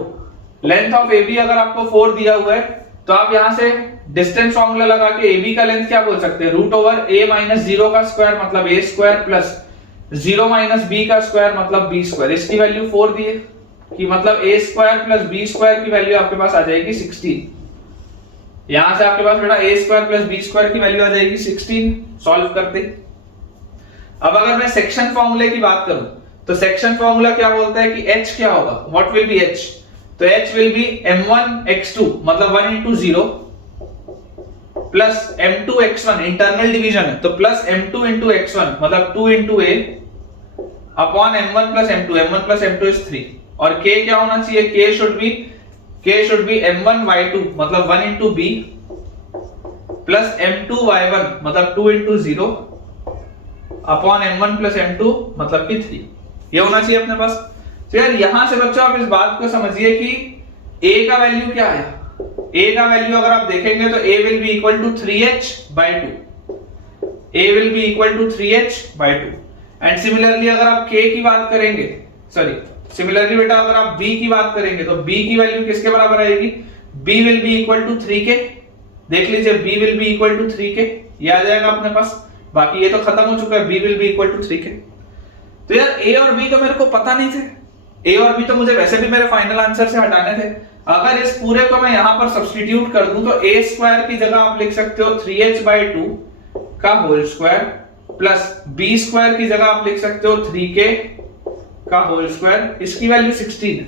लेंथ ऑफ AB अगर आपको 4 दिया हुआ है तो आप यहां से डिस्टेंस फॉर्मूला लगा के AB का लेंथ क्या बोल सकते हैं, √a - 0 का स्क्वायर मतलब a स्क्वायर प्लस 0 - b का स्क्वायर मतलब b स्क्वायर। इसकी वैल्यू 4 दी है कि मतलब a square plus b square की वैल्यू आपके पास आ जाएगी 16। यहां से आपके पास बेटा a square plus b square की वैल्यू आ जाएगी 16। सॉल्व करते। अब अगर मैं सेक्शन फॉर्मूले की बात करूं तो सेक्शन फॉर्मूला क्या बोलता है कि h क्या होगा, व्हाट विल बी h, तो h विल बी m1x2 मतलब 1 into 0 plus m2x1, internal division है तो प्लस m2 into x1 मतलब 2 into a upon m1 plus m2, m1 plus m2 is 3, और k क्या होना चाहिए, k should be m1y2 मतलब 1 into b प्लस m2y1 मतलब 2 into 0 upon m1 plus m2 मतलब कि 3, ये होना चाहिए अपने पास। तो यार यहां से बच्चों आप इस बात को समझिए कि a का वैल्यू क्या है। a का वैल्यू अगर आप देखेंगे तो a will be equal to 3h by 2, a will be equal to 3h by 2। And similarly अगर आप k की बात करेंगे, सिमिलरली बेटा अगर आप b की बात करेंगे तो b की वैल्यू किसके बराबर आएगी, b will be equal to 3k। देख लीजिए b will be equal to 3k, ये आ जाएगा अपने पास। बाकी ये तो खत्म हो चुका है, b will be equal to 3k। तो यार a और b तो मेरे को पता नहीं थे, a और b तो मुझे वैसे भी मेरे फाइनल आंसर से हटाने थे। अगर इस पूरे को मैं यहां पर सब्स्टिट्यूट कर दूं तो a स्क्वायर की जगह आप लिख सकते हो 3h बाय 2 का whole square plus b square की जगह आप लिख सकते हो 3k का होल स्क्वायर। इसकी वैल्यू 16 है।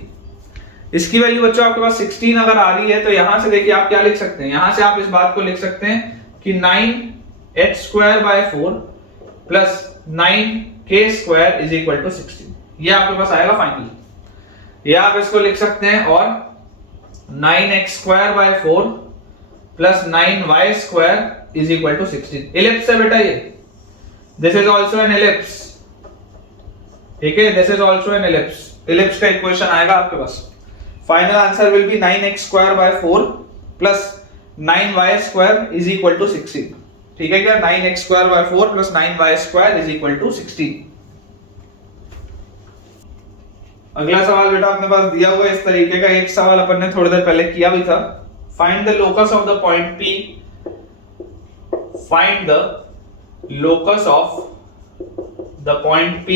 इसकी वैल्यू बच्चों आपके पास 16 अगर आ रही है तो यहां से देखिए आप क्या लिख सकते हैं, यहां से आप इस बात को लिख सकते हैं कि 9h square by 4 plus 9k square is equal to 16। ये आपके पास आएगा फाइनली। ये आप इसको लिख सकते हैं और 9x square by 4 plus 9y square is equal to 16। Ellipse है बेटा ये, this is also an ellipse, ठीक है, this is also an ellipse. Ellipse का इक्वेशन आएगा आपके पास। Final answer will be 9x square by 4 plus 9y square is equal to 16, ठीक है क्या, 9x square by 4 plus 9y square is equal to 16। अगला सवाल बेटा अपने पास दिया हुआ है इस तरीके का। एक सवाल अपन ने थोड़ी देर पहले किया भी था। Find the locus of the point P, find the locus of the point P,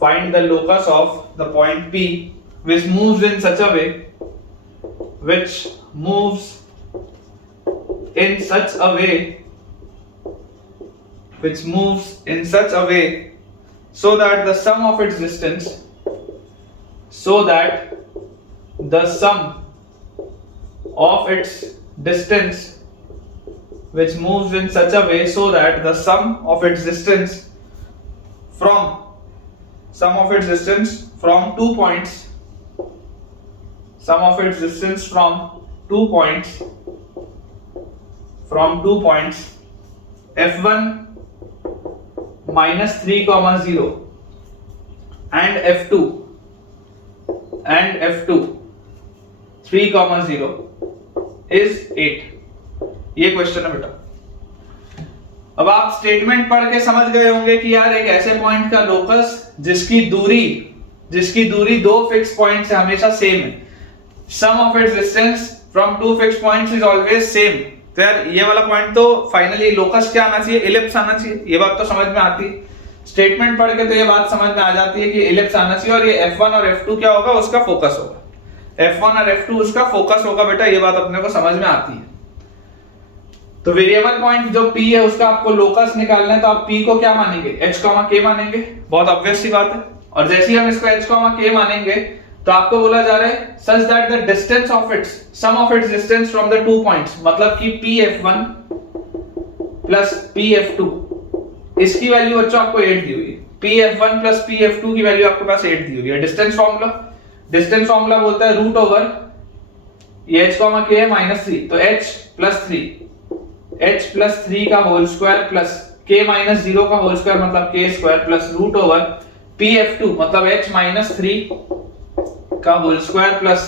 find the locus of the point P which moves in such a way, which moves in such a way, which moves in such a way so that the sum of its distance, so that the sum of its distance, which moves in such a way so that the sum of its distance from 2 points, sum of its distance from 2 points f1 minus 3 comma 0 and f2 3 comma 0 is 8। ये question है बेटा। अब आप statement पढ़ के समझ गए होंगे कि यार एक ऐसे पॉइंट का लोकस जिसकी दूरी दो फिक्स पॉइंट से हमेशा सेम है, sum of its distance from two fix points is always same. तो यार ये वाला पॉइंट तो फाइनली लोकस क्या आना चाहिए, इलिप्स आना चाहिए। ये बात तो समझ में आती है, स्टेटमेंट पढ़ के तो ये बात समझ में आ जाती है कि इलिप्स आना चाहिए और ये f1 और f2 क्या होगा, उसका फोकस होगा। f1 और f2 उसका फोकस होगा बेटा, ये बात अपने को समझ में आती है। तो वेरिएबल पॉइंट जो P है उसका आपको लोकस निकालना है, तो आप P को क्या मानेंगे, h, k मानेंगे, बहुत ऑब्वियस सी बात है। और जैसे ही हम इसको h, k मानेंगे तो आपको बोला जा रहा है such that the distance of its, sum of its distance from the 2 points, मतलब कि Pf1 प्लस Pf2, इसकी वैल्यू बच्चों आपको 8 दी हुई है। Pf1 प्लस Pf2 की वैल्यू आपके पास 8 दी हुई है। डिस्टेंस फार्मूला बोलता है रूट ओवर ये h, k है -3, तो h प्लस 3 का whole square plus k minus 0 का होल स्क्वायर मतलब k square plus root over Pf2 मतलब h माइनस 3 का whole square plus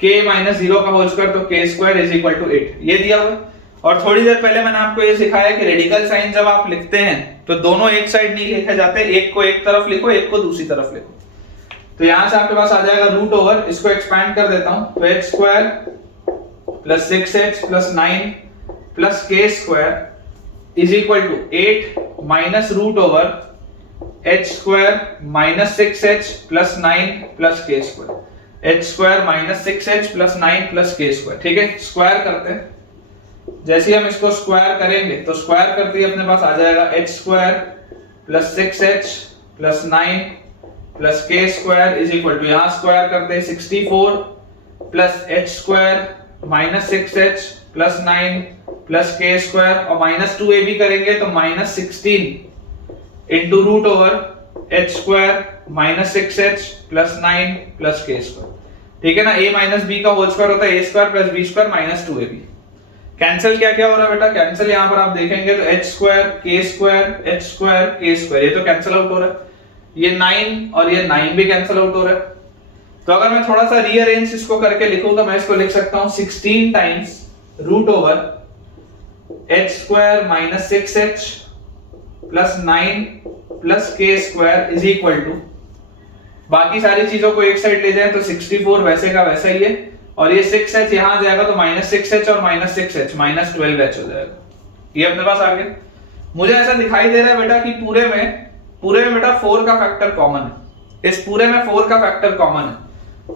k minus 0 का होल स्क्वायर, तो k square is equal to 8, ये दिया हुआ। और थोड़ी देर पहले मैंने आपको ये सिखाया कि रेडिकल साइन जब आप लिखते हैं तो दोनों एक साइड नहीं लिखे जाते, एक को एक तरफ लिखो, एक को दूसरी तरफ लिखो। तो यहां से आपके पास आ जाएगा रूट ओवर, इसको एक्सपैंड कर देता हूं, तो h square plus 6h plus 9 plus k square is equal to 8 minus root over h square minus 6h plus 9 plus k square, h square minus 6h plus 9 plus k square, ठीक है। Square करते हैं, जैसे हम इसको square करेंगे तो square करते ही अपने पास आ जाएगा h square plus 6h plus 9 plus k square is equal to, यहां स्क्वायर करते हैं 64 plus h square minus 6h plus 9 plus k square, और माइनस 2ab करेंगे तो minus 16 into root over h square minus 6h plus 9 plus k square, ठीक है ना। a minus b का होल स्क्वायर होता है a square plus b square minus 2ab। Cancel क्या क्या हो रहा है बेटा, कैंसिल यहाँ पर आप देखेंगे तो h square k square h square k square, ये तो कैंसिल आउट हो रहा है, ये 9 और ये 9 भी कैंसिल आउट हो रहा है। तो अगर मैं थोड़ा सा रीअरेंज इसको करके लिखूं तो मैं इसको लिख सकता हूं 16 times root over h square minus 6h plus 9 plus k square is equal to, बाकी सारी चीजों को एक साइड ले जाएं तो 64 वैसे का वैसा ही है, और ये 6h यहां आ जाएगा तो माइनस 6h और माइनस 6h माइनस 12h हो जाएगा। ये अपने पास आ गया। मुझे ऐसा दिखाई दे रहा है बेटा कि पूरे में बेटा 4 का फैक्टर कॉमन है, इस पूरे में 4 का फैक्टर कॉमन है,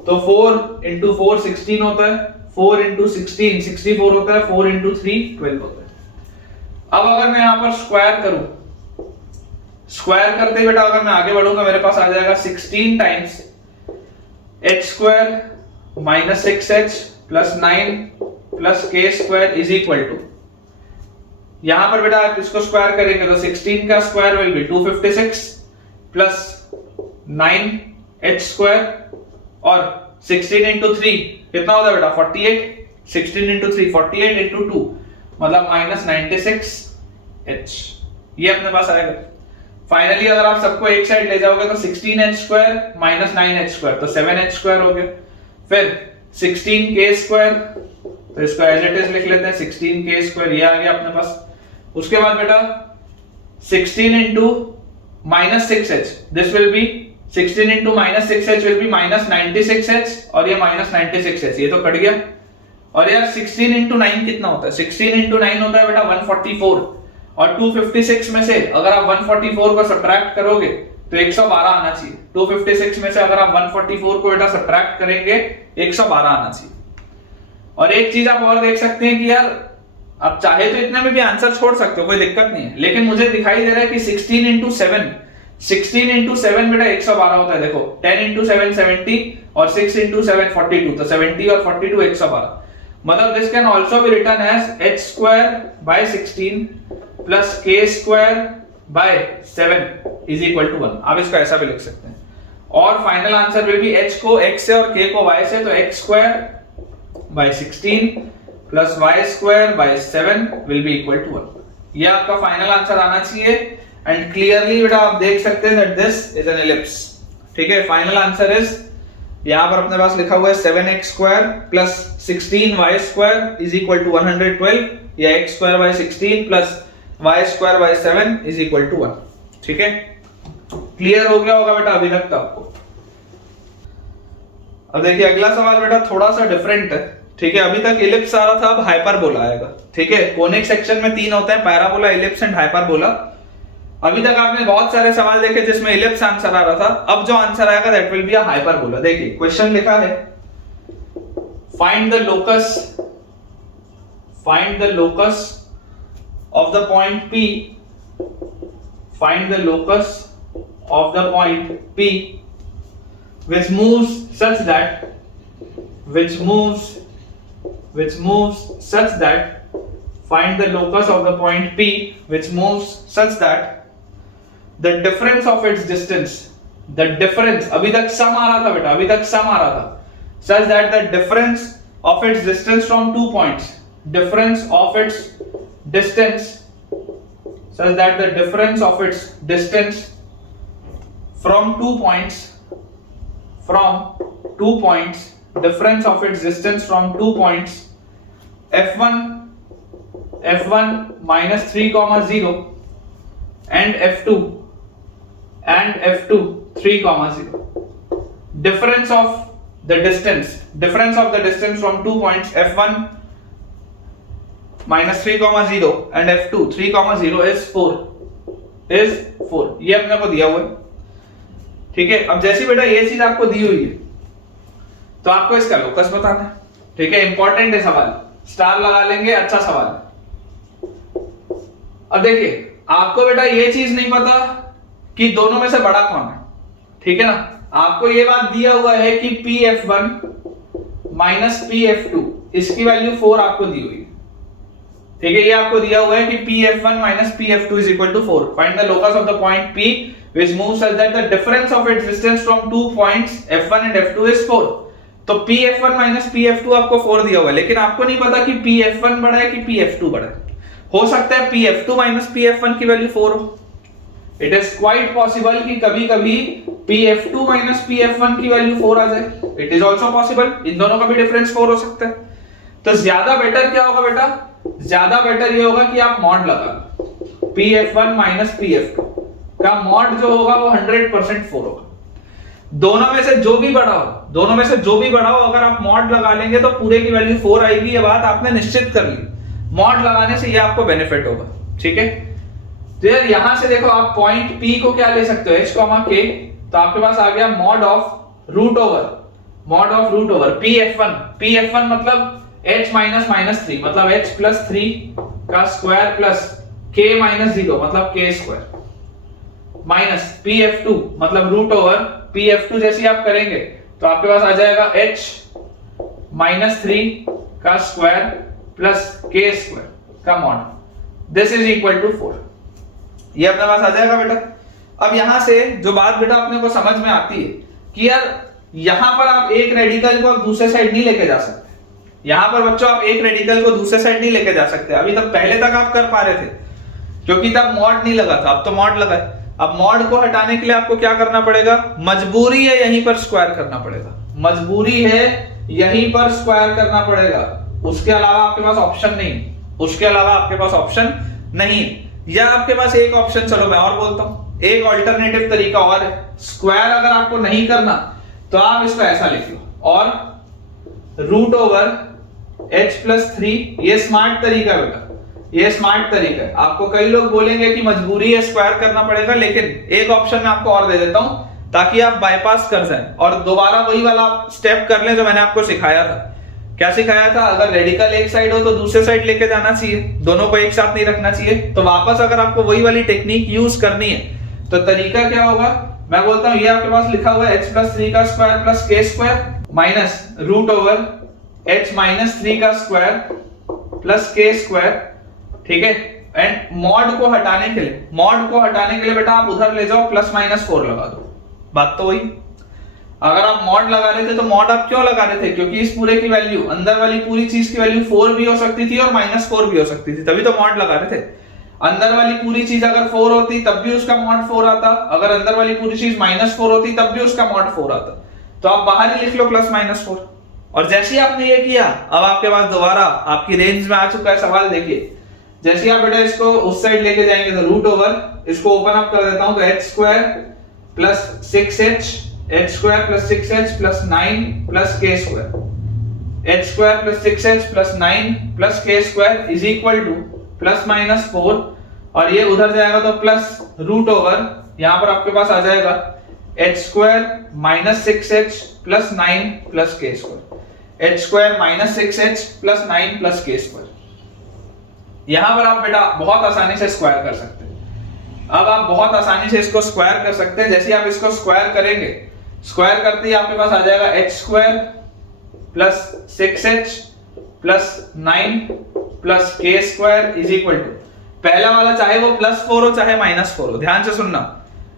तो 4 into 4 16 होता है, 4 into 16 64 होता है, 4 into 3 12 होता है। अब अगर मैं यहां पर स्क्वायर करूं, स्क्वायर करते बेटा अगर मैं आगे बढ़ूंगा मेरे पास आ जाएगा 16 times h square minus 6h plus 9 plus k square is equal to, यहां पर बेटा आप इसको स्क्वायर करेंगे तो 16 का square will B 256 plus 9h square और 16 into 3 कितना होता है बेटा 48, 16 into 3 48 into 2 मतलब माइनस 96h, ये अपने पास आएगा। फाइनली अगर आप सबको एक साइड ले जाओगे तो 16h square minus 9h square तो 7h स्क्वायर हो गया, फिर 16k स्क्वायर, तो इसको एज इट इज लिख लेते हैं 16k स्क्वायर, ये आ गया अपने पास। उसके बाद बेटा 16 into minus 6h, this will be 16 into minus 6h will be minus 96h और ये minus 96h, ये तो कट गया। और यार 16 into 9 कितना होता है, 16 into 9 होता है बेटा 144, और 256 में से अगर आप 144 को सब्ट्रैक्ट करोगे तो 112 आना चाहिए। 256 में से अगर आप 144 को बेटा सब्ट्रैक्ट करेंगे 112 आना चाहिए। और एक चीज आप और देख सकते हैं कि यार आप चाहे तो इतने में भी आंसर छोड़ सकते हो, कोई दिक्कत नहीं है, लेकिन मुझे दिखाई दे रहा है कि 16 into 7 बेटा 112 होता है। देखो 10 into 7 70 और 6 into 7 42, तो 70 और 42 112, मतलब this can also be written as h square by 16 plus k square by 7 is equal to 1। आप इसको ऐसा भी लिख सकते हैं। और final answer will be h को x से और k को y से, तो x square by 16 plus y square by 7 will be equal to 1। ये आपका फाइनल आंसर आना चाहिए। एंड क्लियरली बेटा आप देख सकते हैं that this is an ellipse. ठीक है, फाइनल आंसर इज यहां पर अपने पास लिखा हुआ है 7x square plus 16y square is equal to 112, या x square by 16 plus y square by 7 is equal to 1। ठीक है, क्लियर हो गया होगा बेटा अभी तक तो आपको। अब देखिए अगला सवाल बेटा थोड़ा सा डिफरेंट है। ठीक है, अभी तक इलिप्स आ रहा था, अब हाइपरबोला आएगा। ठीक है, कोनिक सेक्शन में 3 होते हैं, पैराबोला, इलिप्स एंड हाइपरबोला। अभी तक आपने बहुत सारे सवाल देखे जिसमें इलिप्स आंसर आ रहा था, अब जो आंसर आएगा that will be a hyperbola. देखिए क्वेश्चन लिखा है find the locus of the point P, find the locus of the point P which moves such that find the locus of the point P which moves such that the difference of its distance, the difference, अभी तक सम आ रहा था बेटा, अभी तक सम आ रहा था, such that the difference of its distance from 2 points, difference of its distance, such that the difference of its distance from 2 points, difference of its distance from 2 points f1 minus 3 comma 0 and f2 3 comma 0, difference of the distance from 2 points f1 minus 3 comma 0 and f2 3 comma 0 is 4, ये अपने को दिया हुआ है। ठीक है, अब जैसी बेटा ये चीज आपको दी हुई है तो आपको इसका लोकस बताना है। ठीक है, इंपॉर्टेंट है सवाल, स्टार लगा लेंगे, अच्छा सवाल है। अब देखिए आपको बेटा ये चीज नहीं पता कि दोनों में से बड़ा कौन है। ठीक है ना, आपको ये बात दिया हुआ है कि pf1 माइनस pf2, इसकी वैल्यू 4 आपको दी हुई है। ठीक है, ये आपको दिया हुआ है कि pf1 minus pf2 is equal to 4. Find the locus of the point P which moves such that the difference of its distance from 2 points f1 and f2 is 4. तो Pf1 माइनस Pf2 आपको 4 दिया हुआ है, लेकिन आपको नहीं पता कि Pf1 बड़ा है कि Pf2 बड़ा है। हो सकता है Pf2 माइनस Pf1 की वैल्यू 4 हो। इट इज क्वाइट पॉसिबल कि कभी कभी Pf2 माइनस Pf1 की वैल्यू 4 आ जाए। इट इज ऑल्सो पॉसिबल, इन दोनों का भी डिफरेंस 4 हो सकता है। तो ज्यादा बेटर क्या होगा बेटा, ज्यादा बेटर ये होगा कि आप मॉड लगा Pf1 माइनस Pf2 का मॉड जो होगा वो 100% 4 होगा। दोनों में से जो भी बड़ा हो, दोनों में से जो भी बड़ा हो, अगर आप मॉड लगा लेंगे तो पूरे की वैल्यू 4 आएगी। ये बात आपने निश्चित कर ली। मॉड लगाने से ये आपको बेनिफिट होगा, ठीक है। तो यार यहां से देखो आप पॉइंट P को क्या ले सकते हो, h, k, तो आपके पास आ गया mod of root over Pf1 मतलब h माइनस 3 मतलब h प्लस 3 का स्क्वायर प्लस k माइनस 0 मतलब k स्क्वायर माइनस Pf2 मतलब रूट ओवर Pf2। जैसे आप करेंगे तो आपके पास आ जाएगा h माइनस 3 का स्क्वायर प्लस k स्क्वायर का mod, this is equal to 4। ये अपने पास आ जाएगा बेटा। अब यहां से जो बात बेटा अपने को समझ में आती है कि यार यहां पर आप एक रेडिकल को दूसरे साइड नहीं लेके जा सकते। यहां पर बच्चों आप एक रेडिकल को दूसरे साइड नहीं लेके जा सकते। अभी तक पहले तक आप कर पा रहे थे क्योंकि तब मॉड नहीं लगा था, अब तो मॉड लगा है। अब मॉड को हटाने के लिए आपको क्या करना पड़ेगा, मजबूरी है यहीं पर स्क्वायर करना पड़ेगा, मजबूरी है यहीं पर स्क्वायर करना पड़ेगा। उसके अलावा आपके पास ऑप्शन नहीं, उसके अलावा आपके पास ऑप्शन नहीं। या आपके पास एक ऑप्शन, चलो मैं और बोलता हूं, एक ऑल्टरनेटिव तरीका और है। स्क्वायर अगर आपको नहीं करना तो आप इसको ऐसा लिख लो, और रूट ओवर h प्लस 3, ये स्मार्ट तरीका बेटा, ये स्मार्ट तरीका है। आपको कई लोग बोलेंगे कि मजबूरी है स्क्वायर करना पड़ेगा, लेकिन एक ऑप्शन मैं आपको और दे देता हूं ताकि आप बाईपास कर जाएं और दोबारा वही वाला स्टेप कर लें जो मैंने आपको सिखाया था। क्या सिखाया था, अगर रेडिकल एक साइड हो तो दूसरे साइड लेके जाना चाहिए, दोनों को एक साथ नहीं रखना चाहिए। तो वापस अगर आपको वही वाली टेक्निक यूज करनी है तो तरीका क्या होगा, मैं बोलता हूं ये आपके पास लिखा हुआ है h प्लस 3 का square plus k square minus root over h minus 3 का स्क्वायर प्लस k स्क्वायर, ठीक है। एंड मॉड को हटाने के लिए बेटा आप उधर ले जाओ प्लस माइनस 4 लगा दो। बात तो वही, अगर आप मॉड लगा रहे थे तो मॉड आप क्यों लगा रहे थे, क्योंकि इस पूरे की वैल्यू, अंदर वाली पूरी चीज की वैल्यू 4 भी हो सकती थी और माइनस 4 भी हो सकती थी, तभी तो मॉड लगा रहे थे। अंदर वाली पूरी चीज अगर 4 होती तब भी उसका मॉड 4 आता, अगर अंदर वाली पूरी चीज माइनस 4 होती तब भी उसका मॉड 4 आता। तो आप बाहर ही लिख लो प्लस माइनस 4। और जैसे ही आपने ये किया, अब आपके पास दोबारा आपकी रेंज में आ चुका है सवाल। देखिए जैसे आप बेटा इसको उस साइड लेके जाएंगे तो रूट ओवर, इसको ओपन अप कर देता हूं तो h square plus 6h, h square plus 6h plus 9 plus k square, h square plus 6h plus 9 plus k square is equal two plus minus 4, और ये उधर जाएगा तो प्लस रूट ओवर, यहां पर आपके पास आ जाएगा h square minus 6h plus 9 plus k square, h square minus 6h plus 9 plus k square. यहां पर आप बेटा बहुत आसानी से स्क्वायर कर सकते हैं। अब आप बहुत आसानी से इसको स्क्वायर कर सकते हैं। जैसे आप इसको स्क्वायर करेंगे, स्क्वायर करते ही आपके पास आ जाएगा h square plus 6h plus 9 plus k square is equal to, पहला वाला चाहे वो प्लस 4 हो चाहे माइनस 4 हो, ध्यान से सुनना,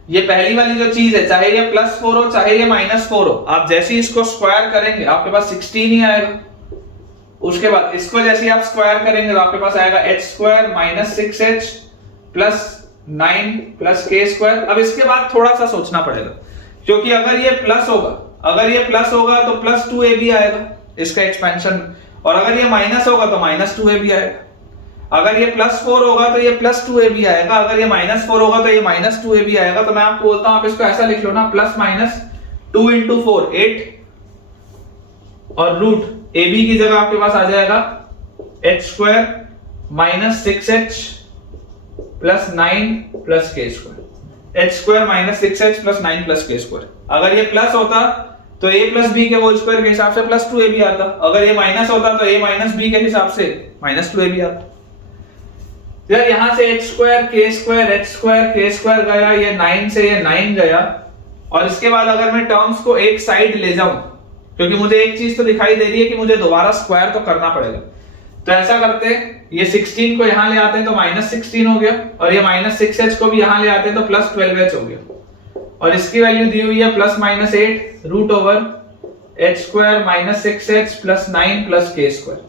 ये पहली वाली जो चीज है चाहे ये प्लस 4 हो चाहे ये माइनस 4 हो, आप जैसे ही इसको स्क्वायर करेंगे आपके पास 16 ही आएगा। उसके बाद इसको जैसे आप स्क्वायर करेंगे तो आपके पास आएगा h square minus 6h plus 9 plus k square. अब इसके बाद थोड़ा सा सोचना पड़ेगा, क्योंकि अगर ये प्लस होगा तो प्लस 2ab आएगा इसका एक्सपेंशन, और अगर ये माइनस होगा तो माइनस 2ab आएगा। अगर ये प्लस 4 होगा तो ये प्लस 2ab आएगा, अगर ये माइनस 4 होगा तो ये माइनस 2ab आएगा। तो मैं आपको बोलता हूं आप इसको ऐसा लिख लो ना, प्लस माइनस 2 इंटू 4 8, और रूट ab की जगह आपके पास आ जाएगा h square minus 6h plus 9 plus k square, h square minus 6h plus 9 plus k square. अगर ये प्लस होता तो a प्लस b के होल स्क्वायर के हिसाब से प्लस 2ab आता, अगर ये माइनस होता तो a माइनस b के हिसाब से माइनस 2ab आता। यार यहां से h square k square h square k square गया, ये 9 से ये 9 गया, और इसके बाद अगर मैं टर्म्स को एक साइड ले जाऊं, क्योंकि मुझे एक चीज तो दिखाई दे रही है कि मुझे दोबारा स्क्वायर तो करना पड़ेगा, तो ऐसा करते हैं ये 16 को यहां ले आते हैं तो माइनस 16 हो गया, और ये माइनस 6h को भी यहां ले आते हैं तो प्लस 12h हो गया, और इसकी वैल्यू दी हुई है plus minus 8 root over h square minus 6h plus 9 plus k square.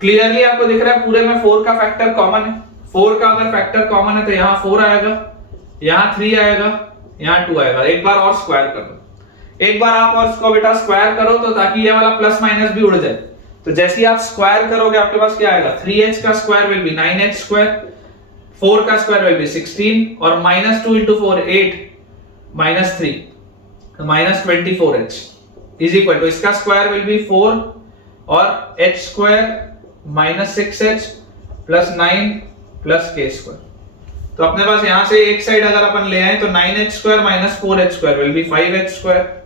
Clearly आपको दिख रहा है पूरे में 4 का फैक्टर कॉमन है। 4 का अगर फैक्टर कॉमन है तो यहाँ 4 आएगा, यहाँ 3 आएगा, यहाँ 2 आएगा। एक बार और स्क्वायर कर दो, एक बार आप और इसको बेटा स्क्वायर करो तो ताकि ये वाला प्लस माइनस भी उड़ जाए। तो जैसे ही आप स्क्वायर करोगे आपके पास क्या आएगा, 3h का square will B 9h square, 4 का स्क्वायर विल बी 16 और माइनस 2 into 4 8 माइनस 3 तो minus 24h is equal to इसका स्क्वायर विल बी 4 और h square minus 6h plus 9 plus k square. तो अपने पास यहां से एक साइड अगर अपन ले आए तो 9h square minus 4h square will B 5h square.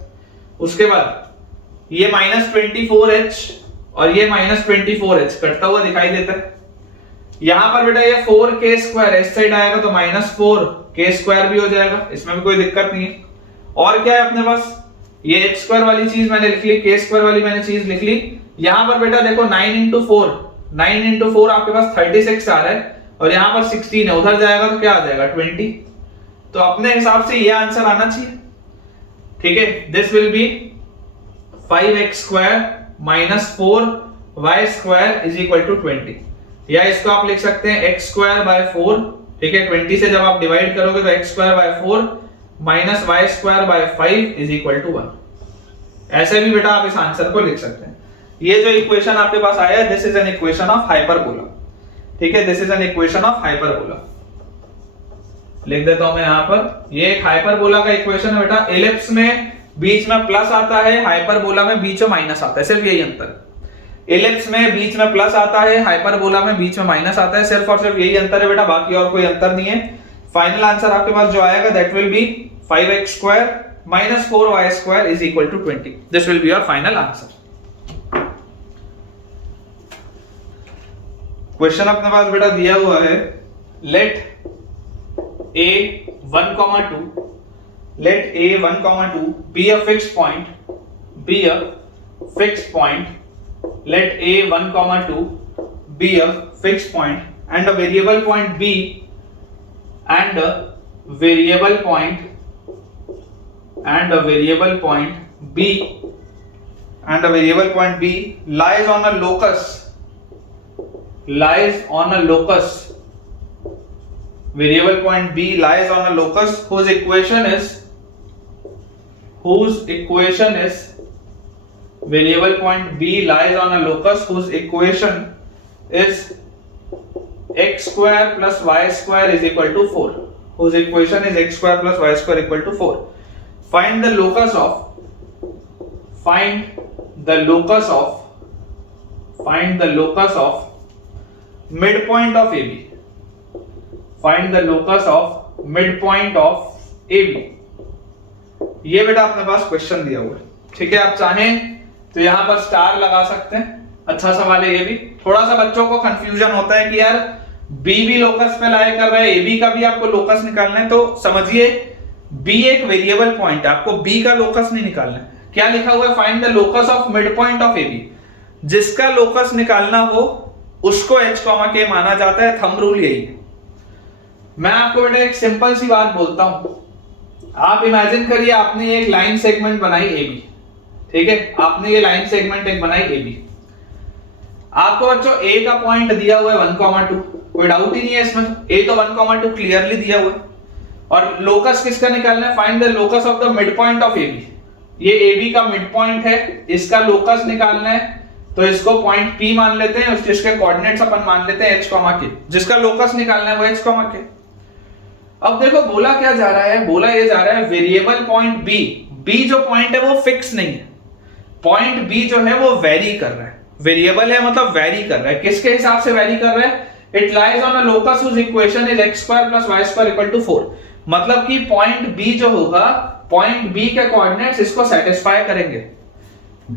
उसके बाद ये माइनस 24h और ये माइनस 24h कटता हुआ दिखाई देता है। यहां पर बेटा ये 4k स्क्वायर इस साइड आएगा तो माइनस 4k स्क्वायर भी हो जाएगा, इसमें भी कोई दिक्कत नहीं है। और क्या है अपने पास, ये h स्क्वायर वाली चीज मैंने लिख ली, k स्क्वायर वाली मैंने चीज लिख ली। यहां पर बेटा देखो 9 into 4 आपके पास 36 आ रहा है और यहां पर 16 है, उधर जाएगा तो क्या आ जाएगा 20। तो अपने हिसाब से ये आंसर आना चाहिए। ठीक है, this will be 5x square minus 4y square is equal to 20, या इसको आप लिख सकते हैं x स्क्वायर बाय 4। ठीक है, 20 से जब आप डिवाइड करोगे तो x square by 4 minus y square by 5 is equal to 1। ऐसे भी बेटा आप इस आंसर को लिख सकते हैं। ये जो इक्वेशन आपके पास आया है, this is an equation of hyperbola. ठीक है, this is an equation of hyperbola. लिख देता हूं मैं यहां पर, ये एक हाइपरबोला का इक्वेशन है बेटा। एलिप्स में बीच में प्लस आता है, हाइपरबोला में बीच में माइनस आता है, सिर्फ यही अंतर है। एलिप्स में बीच में प्लस आता है, हाइपरबोला में बीच में माइनस आता है, सिर्फ और सिर्फ यही अंतर है बेटा, बाकी और कोई अंतर नहीं है। फाइनल आंसर आपके पास जो आएगा that will be 5x square minus 4y square is equal to 20। This will be your final answer. Question अपने पास बेटा दिया हुआ है, let a1,2 let a1,2 be a fixed point, let a1,2 be a fixed point and a variable point b and a variable point b lies on a locus, variable point b lies on a locus whose equation is variable point b lies on a locus whose equation is x square plus y square is equal to 4, whose equation is x square plus y square equal to 4. Find the locus of midpoint of AB. Find the locus of midpoint of AB. ये बेटा अपने पास question दिया हुआ है। ठीक है, आप चाहें तो यहां पर स्टार लगा सकते हैं। अच्छा सवाल है ये भी। थोड़ा सा बच्चों को कंफ्यूजन होता है कि यार बी भी लोकस पे लाई कर रहा है, एबी का भी आपको लोकस निकालना है। तो समझिए बी एक वेरिएबल पॉइंट है, आपको बी का लोकस नहीं निकालना है। क्या लिखा हुआ है, find the locus of mid point of AB. जिसका लोकस निकालना हो उसको h, k माना जाता है। थंब रूल यही है। मैं आपको बेटा एक सिंपल सी बात बोलता हूं। आप इमेजिन करिए आपने एक लाइन सेगमेंट बनाई AB। ठीक है, आपने ये लाइन सेगमेंट एक बनाई AB। आपको बच्चों A का पॉइंट दिया हुआ है 1,2, कोई डाउट ही नहीं है इसमें। A तो 1,2 क्लियरली दिया हुआ है। और लोकस किसका निकालना है, find the locus of the mid point of AB। ये AB का मिड पॉइंट है, इसका लोकस निकालना है। तो इसको पॉइंट P मान लेते हैं, जिसके कोऑर्डिनेट्स अपन मान लेते हैं h, k। जिसका लोकस निकालना है वो h, k। अब देखो बोला क्या जा रहा है, बोला ये जा रहा है वेरिएबल पॉइंट B। B जो पॉइंट है वो फिक्स नहीं है, पॉइंट B जो है वो वेरी कर रहा है। वेरिएबल है मतलब वेरी कर रहा है। किसके हिसाब से वेरी कर रहा है, it lies on a locus whose equation is x square plus y square equal to 4। मतलब कि पॉइंट B जो होगा, पॉइंट B के कोऑर्डिनेट्स इसको सेटिस्फाई करेंगे,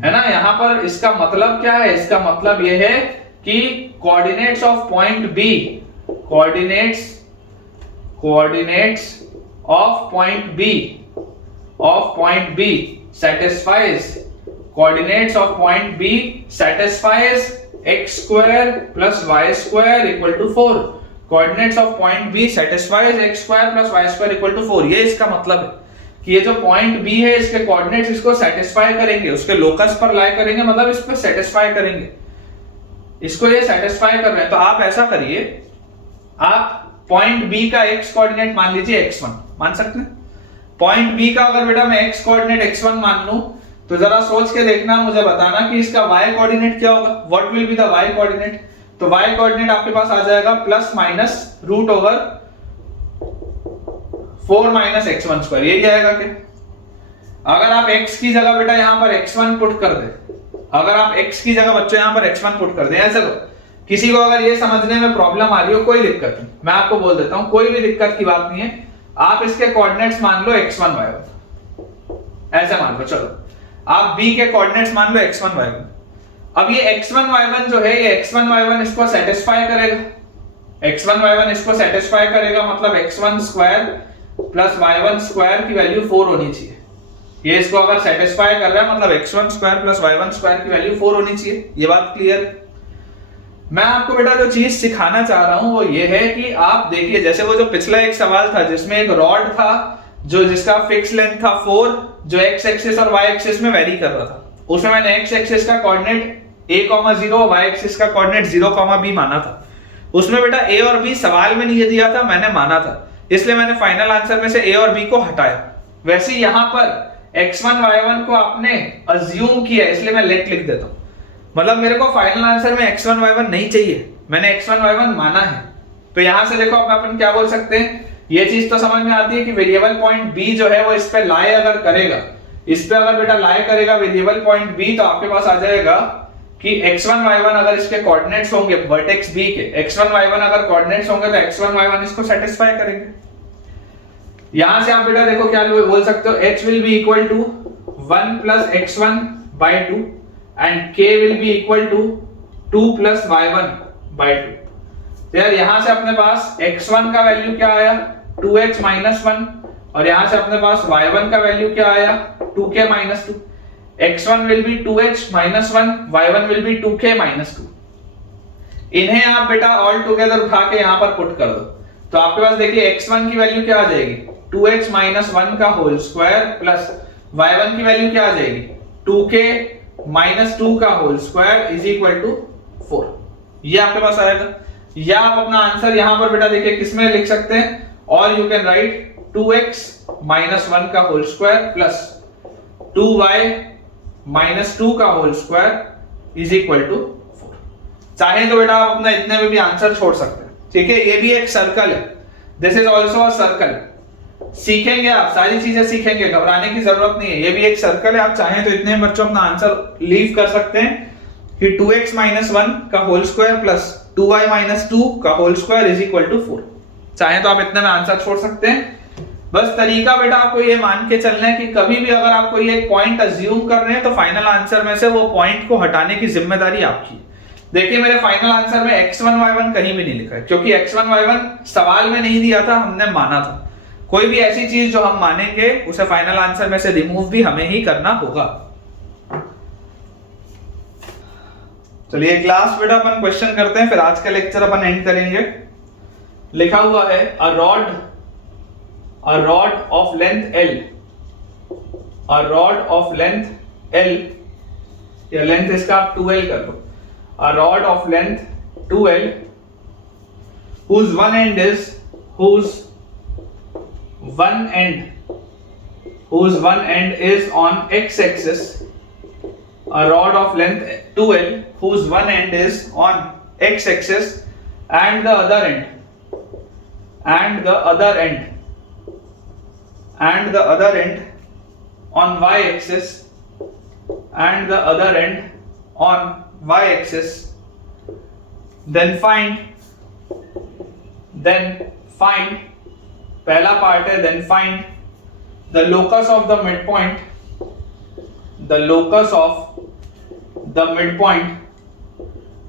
है ना। यहां पर इसका मतलब क्या है, इसका मतलब यह है कि coordinates of point B, coordinates of point B satisfies, coordinates of point B satisfies x square plus y square equal to 4. Coordinates of point B satisfies x square plus y square equal to 4. ये इसका मतलब है। कि ये जो point B है इसके coordinates इसको सेटिस्फाई करेंगे, उसके लोकस पर लाई करेंगे, मतलब इस पे सेटिस्फाई करेंगे, इसको ये सेटिस्फाई कर रहे हैं। तो आप ऐसा करिए, आप पॉइंट बी का एक्स कोऑर्डिनेट मान लीजिए x1, मान सकते हैं। पॉइंट बी का अगर बेटा मैं x कोऑर्डिनेट x1 मान लूं तो जरा सोच के देखना, मुझे बताना कि इसका y कोऑर्डिनेट क्या होगा, what will be the y coordinate. तो y कोऑर्डिनेट आपके पास आ जाएगा plus minus root over 4 minus x1 square, यही आएगा क्या। अगर आप x की जगह बेटा यहां पर x1 पुट कर दे, अगर आप x की जगह बच्चों यहां पर x1 पुट कर दें, ऐसे लो, किसी को अगर ये समझने में प्रॉब्लम आ रही हो कोई दिक्कत नहीं, मैं आपको बोल देता हूं, कोई भी दिक्कत की बात नहीं है। आप इसके कोऑर्डिनेट्स मान लो x1 y1, ऐसे मान लो, चलो आप b के कोऑर्डिनेट्स मान लो x1 y1। अब ये x1 y1 जो है, ये x1 y1 इसको सेटिस्फाई करेगा, x1 y1 इसको सेटिस्फाई करेगा, मतलब x1 square plus y1 square की वैल्यू 4 होनी चाहिए। ये इसको अगर सेटिस्फाई कर रहा है मतलब x1 square plus y1 square की वैल्यू 4 होनी चाहिए, ये बात क्लियर है। मैं आपको बेटा जो चीज सिखाना चाह रहा हूं वो ये है कि आप देखिए, जैसे वो जो पिछला एक सवाल था जिसमें एक रॉड था जो जिसका फिक्स लेंथ था 4, जो x एक्सिस और y एक्सिस में वेरी कर रहा था, उसमें मैंने x एक्सिस का कोऑर्डिनेट a,0, y एक्सिस का कोऑर्डिनेट 0,b माना था। उसमें बेटा a और b सवाल में नहीं दिया था, मैंने माना था, इसलिए मैंने फाइनल आंसर में से a और b को हटाया। वैसे यहां पर x1 y1 को आपने अज्यूम किया, इसलिए मैं लेट लिख देता हूं, मतलब मेरे को फाइनल आंसर में x1 y1 नहीं चाहिए, मैंने x1 y1 माना है। तो यहां से देखो अपन क्या बोल सकते हैं, ये चीज तो समझ में आती है कि वेरिएबल पॉइंट b जो है वो इस पे लाई अगर करेगा, इस पे अगर बेटा लाई करेगा वेरिएबल पॉइंट b, तो आपके पास आ जाएगा कि x1 y1 अगर इसके कोऑर्डिनेट्स होंगे वर्टेक्स b के, x1 y1 अगर कोऑर्डिनेट्स होंगे तो x1 y1 इसको सेटिस्फाई करेंगे। यहां से आप बेटा देखो क्या बोल सकते हो, h will be equal to 1 plus x1 by 2 and k will be equal to 2 plus y1 by 2। तो यार यहां से अपने पास x1 का वैल्यू क्या आया 2h minus 1, और यहां से अपने पास y1 का वैल्यू क्या आया 2k minus 2। x1 will be 2h minus 1, y1 will be 2k minus 2। इन्हें आप बेटा ऑल टुगेदर उठा के यहां पर पुट कर दो, तो आपके पास देखिए x1 की वैल्यू क्या आ जाएगी 2h minus 1 का होल स्क्वायर प्लस y1 की वैल्यू क्या आ जाएगी 2k minus 2 का whole square is equal to 4। ये आपके पास आएगा, या आप अपना आंसर यहां पर बेटा देखिए किसमें लिख सकते हैं, और you can write 2x minus 1 का whole square plus 2y minus 2 का whole square is equal to 4। चाहे तो बेटा आप अपना इतने में भी आंसर छोड़ सकते हैं, ठीक है। ये भी एक सर्कल है, this is also a circle. सीखेंगे आप, सारी चीजें सीखेंगे, घबराने की जरूरत नहीं है। ये भी एक सर्कल है, आप चाहें तो इतने बच्चों अपना आंसर लीव कर सकते हैं कि 2x minus 1 का whole square plus 2y minus 2 का whole square is equal to 4। चाहे तो आप इतने में आंसर छोड़ सकते हैं। बस तरीका बेटा आपको ये मान के चलना है कि कभी भी अगर आप कोई एक पॉइंट अज्यूम कर रहे हैं तो फाइनल आंसर में से वो पॉइंट को हटाने की जिम्मेदारी आपकी है। देखिए मेरे फाइनल आंसर में x1 y1 कहीं भी नहीं लिखा है, क्योंकि x1 y1 सवाल में नहीं दिया था, हमने माना था। कोई भी ऐसी चीज जो हम मानेंगे उसे फाइनल आंसर में से रिमूव भी हमें ही करना होगा। चलिए क्लास बेटा अपन क्वेश्चन करते हैं, फिर आज का लेक्चर अपन एंड करेंगे। लिखा हुआ है a rod of length L, a rod of length L, या लेंथ इसका आप 2L कर लो, a rod of length 2L whose one end is on x axis, a rod of length 2L whose one end is on x axis and the other end on y axis and the other end on y axis, then find पहला part है then find the locus of the midpoint,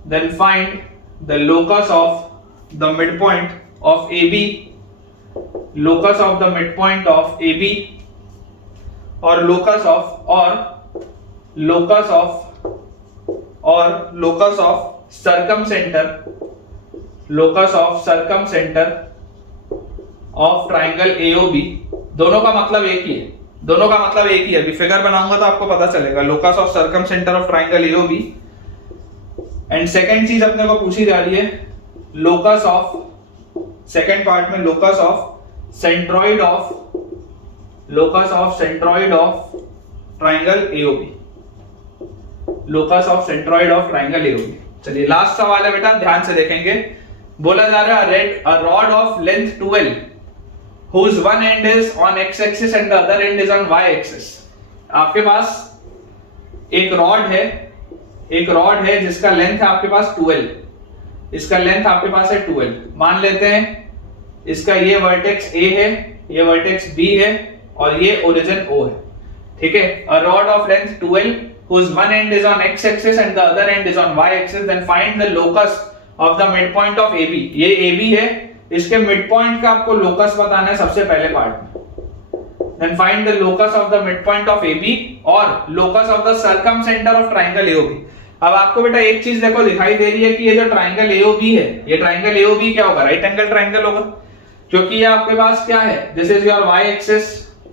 then find the locus of the midpoint of AB, or locus of circumcenter of triangle AOB। दोनों का मतलब एक ही है, दोनों का मतलब एक ही है। अभी फिगर बनाऊंगा तो आपको पता चलेगा, locus of circum centre of triangle AOB. And second चीज अपने को पूछी जा रही है लोकस ऑफ, सेकंड पार्ट में locus of centroid of, locus of centroid of triangle AOB, locus of centroid of triangle AOB. चलिए लास्ट सवाल है बेटा, ध्यान से देखेंगे। बोला जा रहा है a rod of length 12 whose one end is on x axis and the other end is on y axis। आपके पास एक रॉड है जिसका लेंथ है आपके पास 12, इसका लेंथ आपके पास है 12। मान लेते हैं इसका ये वर्टेक्स A है, ये वर्टेक्स B है और ये ओरिजिन O है, ठीक है। a rod of length 12 whose one end is on x axis and the other end is on y axis, then find the locus of the midpoint of AB। ये AB है, इसके midpoint का आपको locus बताना है सबसे पहले part में। then find the locus of the midpoint of AB और locus of the circumcenter of triangle AOB। अब आपको बेटा एक चीज देखो दिखाई दे रही है कि ये जो ट्राइंगल AOB है, ये ट्राइंगल AOB क्या होगा, राइट एंगल ट्राइंगल होगा, क्योंकि ये आपके पास क्या है, this is your y axis,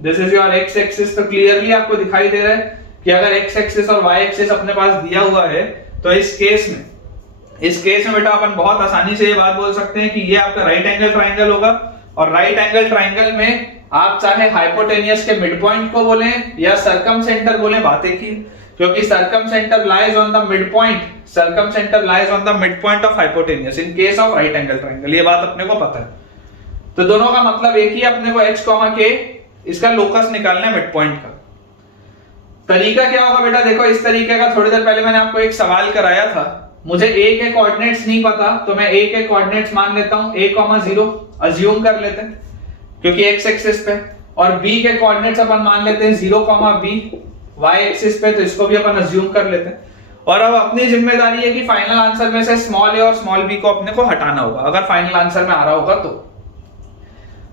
this is your x axis. तो क्लियरली आपको दिखाई दे रहा है कि अगर x एक्सिस और y एक्सिस अपने पास दिया हुआ है तो इस केस में बेटा अपन बहुत आसानी से ये बात बोल सकते हैं कि ये आपका राइट एंगल ट्राइंगल होगा। और राइट एंगल ट्राइंगल में आप चाहे हाइपोटेनियस के मिड पॉइंट को बोलें या सर्कमसेंटर बोलें, बातें की, क्योंकि circumcentre lies on the mid point, circumcentre lies on the mid point of hypotenuse in case of right angle triangle. ये बात अपने को पता है। तो दोनों का मतलब एक ही, अपने को h, k इसका लोकस निकालना है मिड पॉइंट का। तरीका क्या होगा बेटा, देखो इस तरीके का थोड़ी देर पहले मैंने आपको एक सवाल कराया था। मुझे a के कोऑर्डिनेट्स नहीं पता तो मैं a के कोऑर्डिनेट्स मान लेता हूं a, 0 अज्यूम कर लेते हैं क्योंकि x एक्सिस पे, और b के कोऑर्डिनेट्स अपन मान लेते हैं 0, b y एक्सिस पे, तो इसको भी अपन अज्यूम कर लेते हैं। और अब अपनी जिम्मेदारी है कि फाइनल आंसर में से स्मॉल a और स्मॉल b को अपने को हटाना होगा, अगर फाइनल आंसर में आ रहा होगा तो।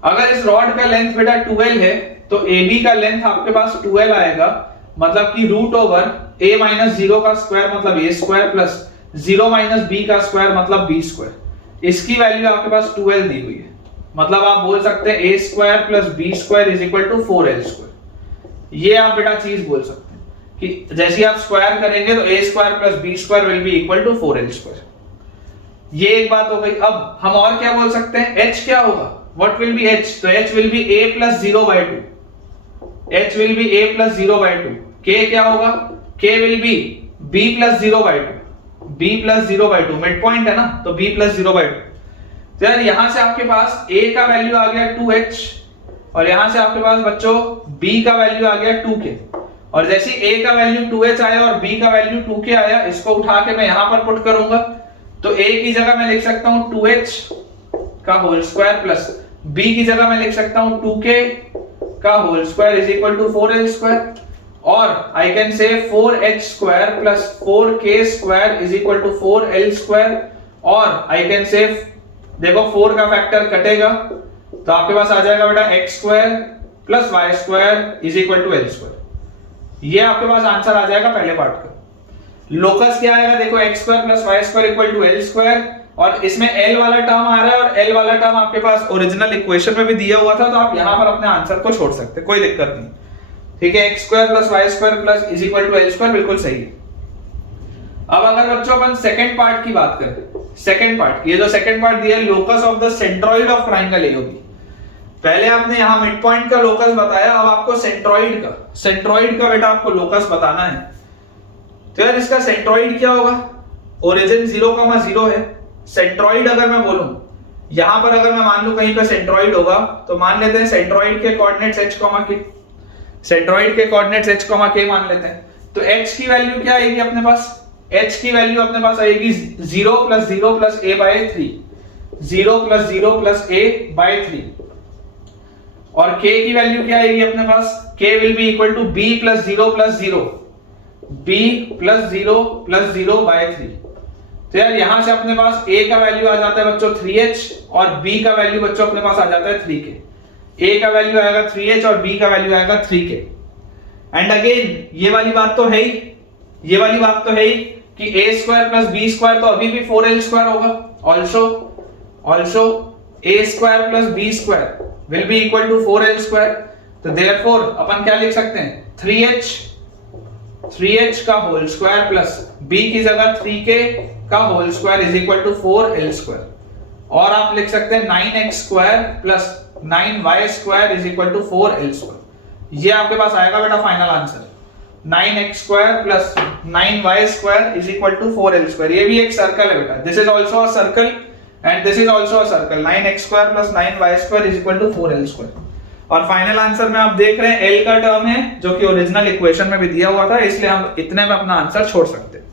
अगर इस रॉड का लेंथ बेटा 12 है तो AB का लेंथ आपके पास 12 आएगा, मतलब कि रूट ओवर a माइनस 0 का स्क्वायर मतलब a square plus 0 minus b का स्क्वायर मतलब b स्क्वायर। इसकी वैल्यू आपके पास 12 दी हुई है, मतलब आप बोल सकते हैं a square plus b square is equal to 4l square. ये आप बेटा चीज बोल सकते हैं कि जैसे आप स्क्वायर करेंगे तो a square plus b square will be equal to 4l square. ये एक बात हो गई। अब हम और क्या बोल सकते हैं, h क्या होगा, what will be h, तो h will be a plus 0/2, h will be a plus 0/2। k क्या होगा, k will be b plus 0/2, b plus 0/2 mid point है ना, तो b plus 0/2। तो यार यहां से आपके पास a का वैल्यू आ गया 2h और यहां से आपके पास बच्चों b का वैल्यू आ गया 2k। और जैसे a का वैल्यू 2h आया और b का वैल्यू 2k आया, इसको उठा के मैं यहां पर पुट करूंगा तो a की जगह मैं लिख सकता हूं 2h का होल स्क्वायर प्लस b की जगह मैं लिख सकता हूं 2k का whole square is equal to 4l square, और I can say 4h square plus 4k square is equal to 4l square, और आई कैन से देखो 4 का फैक्टर कटेगा तो आपके पास आ जाएगा बेटा x square plus y square is equal to l square. ये आपके पास आंसर आ जाएगा पहले पार्ट का। लोकस क्या आएगा, देखो x square plus y square equal to l square, और इसमें l वाला टर्म आ रहा है और l वाला टर्म आपके पास ओरिजिनल इक्वेशन में भी दिया हुआ था, तो आप यहां पर अपने आंसर को छोड़ सकते हैं, कोई दिक्कत नहीं, ठीक है। x square plus y square plus is equal to l square बिल्कुल सही है। अब अगर बच्चों अपन सेकंड पार्ट की बात करें, सेकंड पार्ट, ये जो सेकंड पार्ट दिया है locus of the centroid of triangle AOB. पहले आपने यहां मिड पॉइंट का लोकस बताया, अब आपको सेंट्रॉइड का बेटा आपको लोकस बताना है। तो यार इसका सेंट्रॉइड क्या होगा, ओरिजिन 0,0 है। सेंट्रॉइड अगर मैं बोलूं, यहां पर अगर मैं मान लूं कहीं पे सेंट्रॉइड होगा तो मान लेते हैं सेंट्रॉइड के कोऑर्डिनेट्स h, k, सेंट्रॉइड के कोऑर्डिनेट्स h, k मान लेते हैं। तो h की वैल्यू क्या आएगी अपने पास, h की वैल्यू अपने पास आएगी 0 plus 0 plus a by 3, 0 plus 0 plus a by 3, और k की वैल्यू क्या आएगी अपने पास, k will be equal to b plus 0 plus 0, b plus 0 plus 0 by 3। तो यार यहां से अपने पास a का वैल्यू आ जाता है बच्चों 3h और b का वैल्यू बच्चों अपने पास आ जाता है 3k। a का वैल्यू आएगा 3h और b का वैल्यू आएगा 3k। एंड अगेन ये वाली बात तो है ही, ये वाली बात तो है ही कि a square plus b square तो अभी भी 4l स्क्वायर होगा। Also a square plus b square will be equal to 4l square. तो देयरफॉर अपन क्या लिख सकते हैं 3h का होल स्क्वायर प्लस b की जगह 3k का whole square is equal to 4l square, और आप लिख सकते हैं 9x square plus 9y square is equal to 4l square. ये आपके पास आएगा बेटा final answer, 9x square plus 9y square is equal to 4l square. ये भी एक सर्कल है बेटा, this is also a circle and this is also a circle, 9x square plus 9y square is equal to 4l square. और final answer में आप देख रहे हैं l का टर्म है जो कि ओरिजिनल इक्वेशन में भी दिया हुआ था, इसलिए हम इतने में अपना आंसर छोड़ सकते हैं।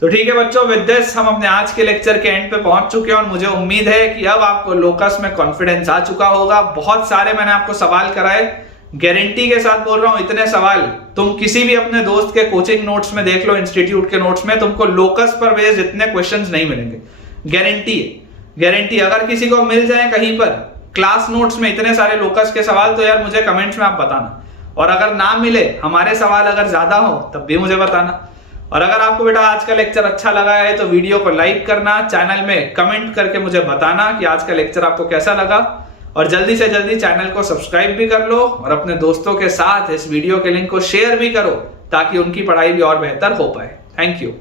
तो ठीक है बच्चों, विद दिस हम अपने आज के लेक्चर के एंड पे पहुंच चुके हैं और मुझे उम्मीद है कि अब आपको लोकस में कॉन्फिडेंस आ चुका होगा। बहुत सारे मैंने आपको सवाल कराए, गारंटी के साथ बोल रहा हूं, इतने सवाल तुम किसी भी अपने दोस्त के कोचिंग नोट्स में देख लो, इंस्टीट्यूट के नोट्स में तुमको लोकस पर बेस्ड इतने क्वेश्चंस नहीं मिलेंगे, गारंटी है, गारंटी। अगर किसी को मिल जाए कहीं पर क्लास नोट्स में इतने सारे लोकस के सवाल तो यार मुझे कमेंट्स में आप बताना, और अगर ना मिले, हमारे सवाल अगर ज्यादा हो तब भी मुझे बताना। और अगर आपको बेटा आज का लेक्चर अच्छा लगा है तो वीडियो को लाइक करना, चैनल में कमेंट करके मुझे बताना कि आज का लेक्चर आपको कैसा लगा, और जल्दी से जल्दी चैनल को सब्सक्राइब भी कर लो और अपने दोस्तों के साथ इस वीडियो के लिंक को शेयर भी करो ताकि उनकी पढ़ाई भी और बेहतर हो पाए। Thank you.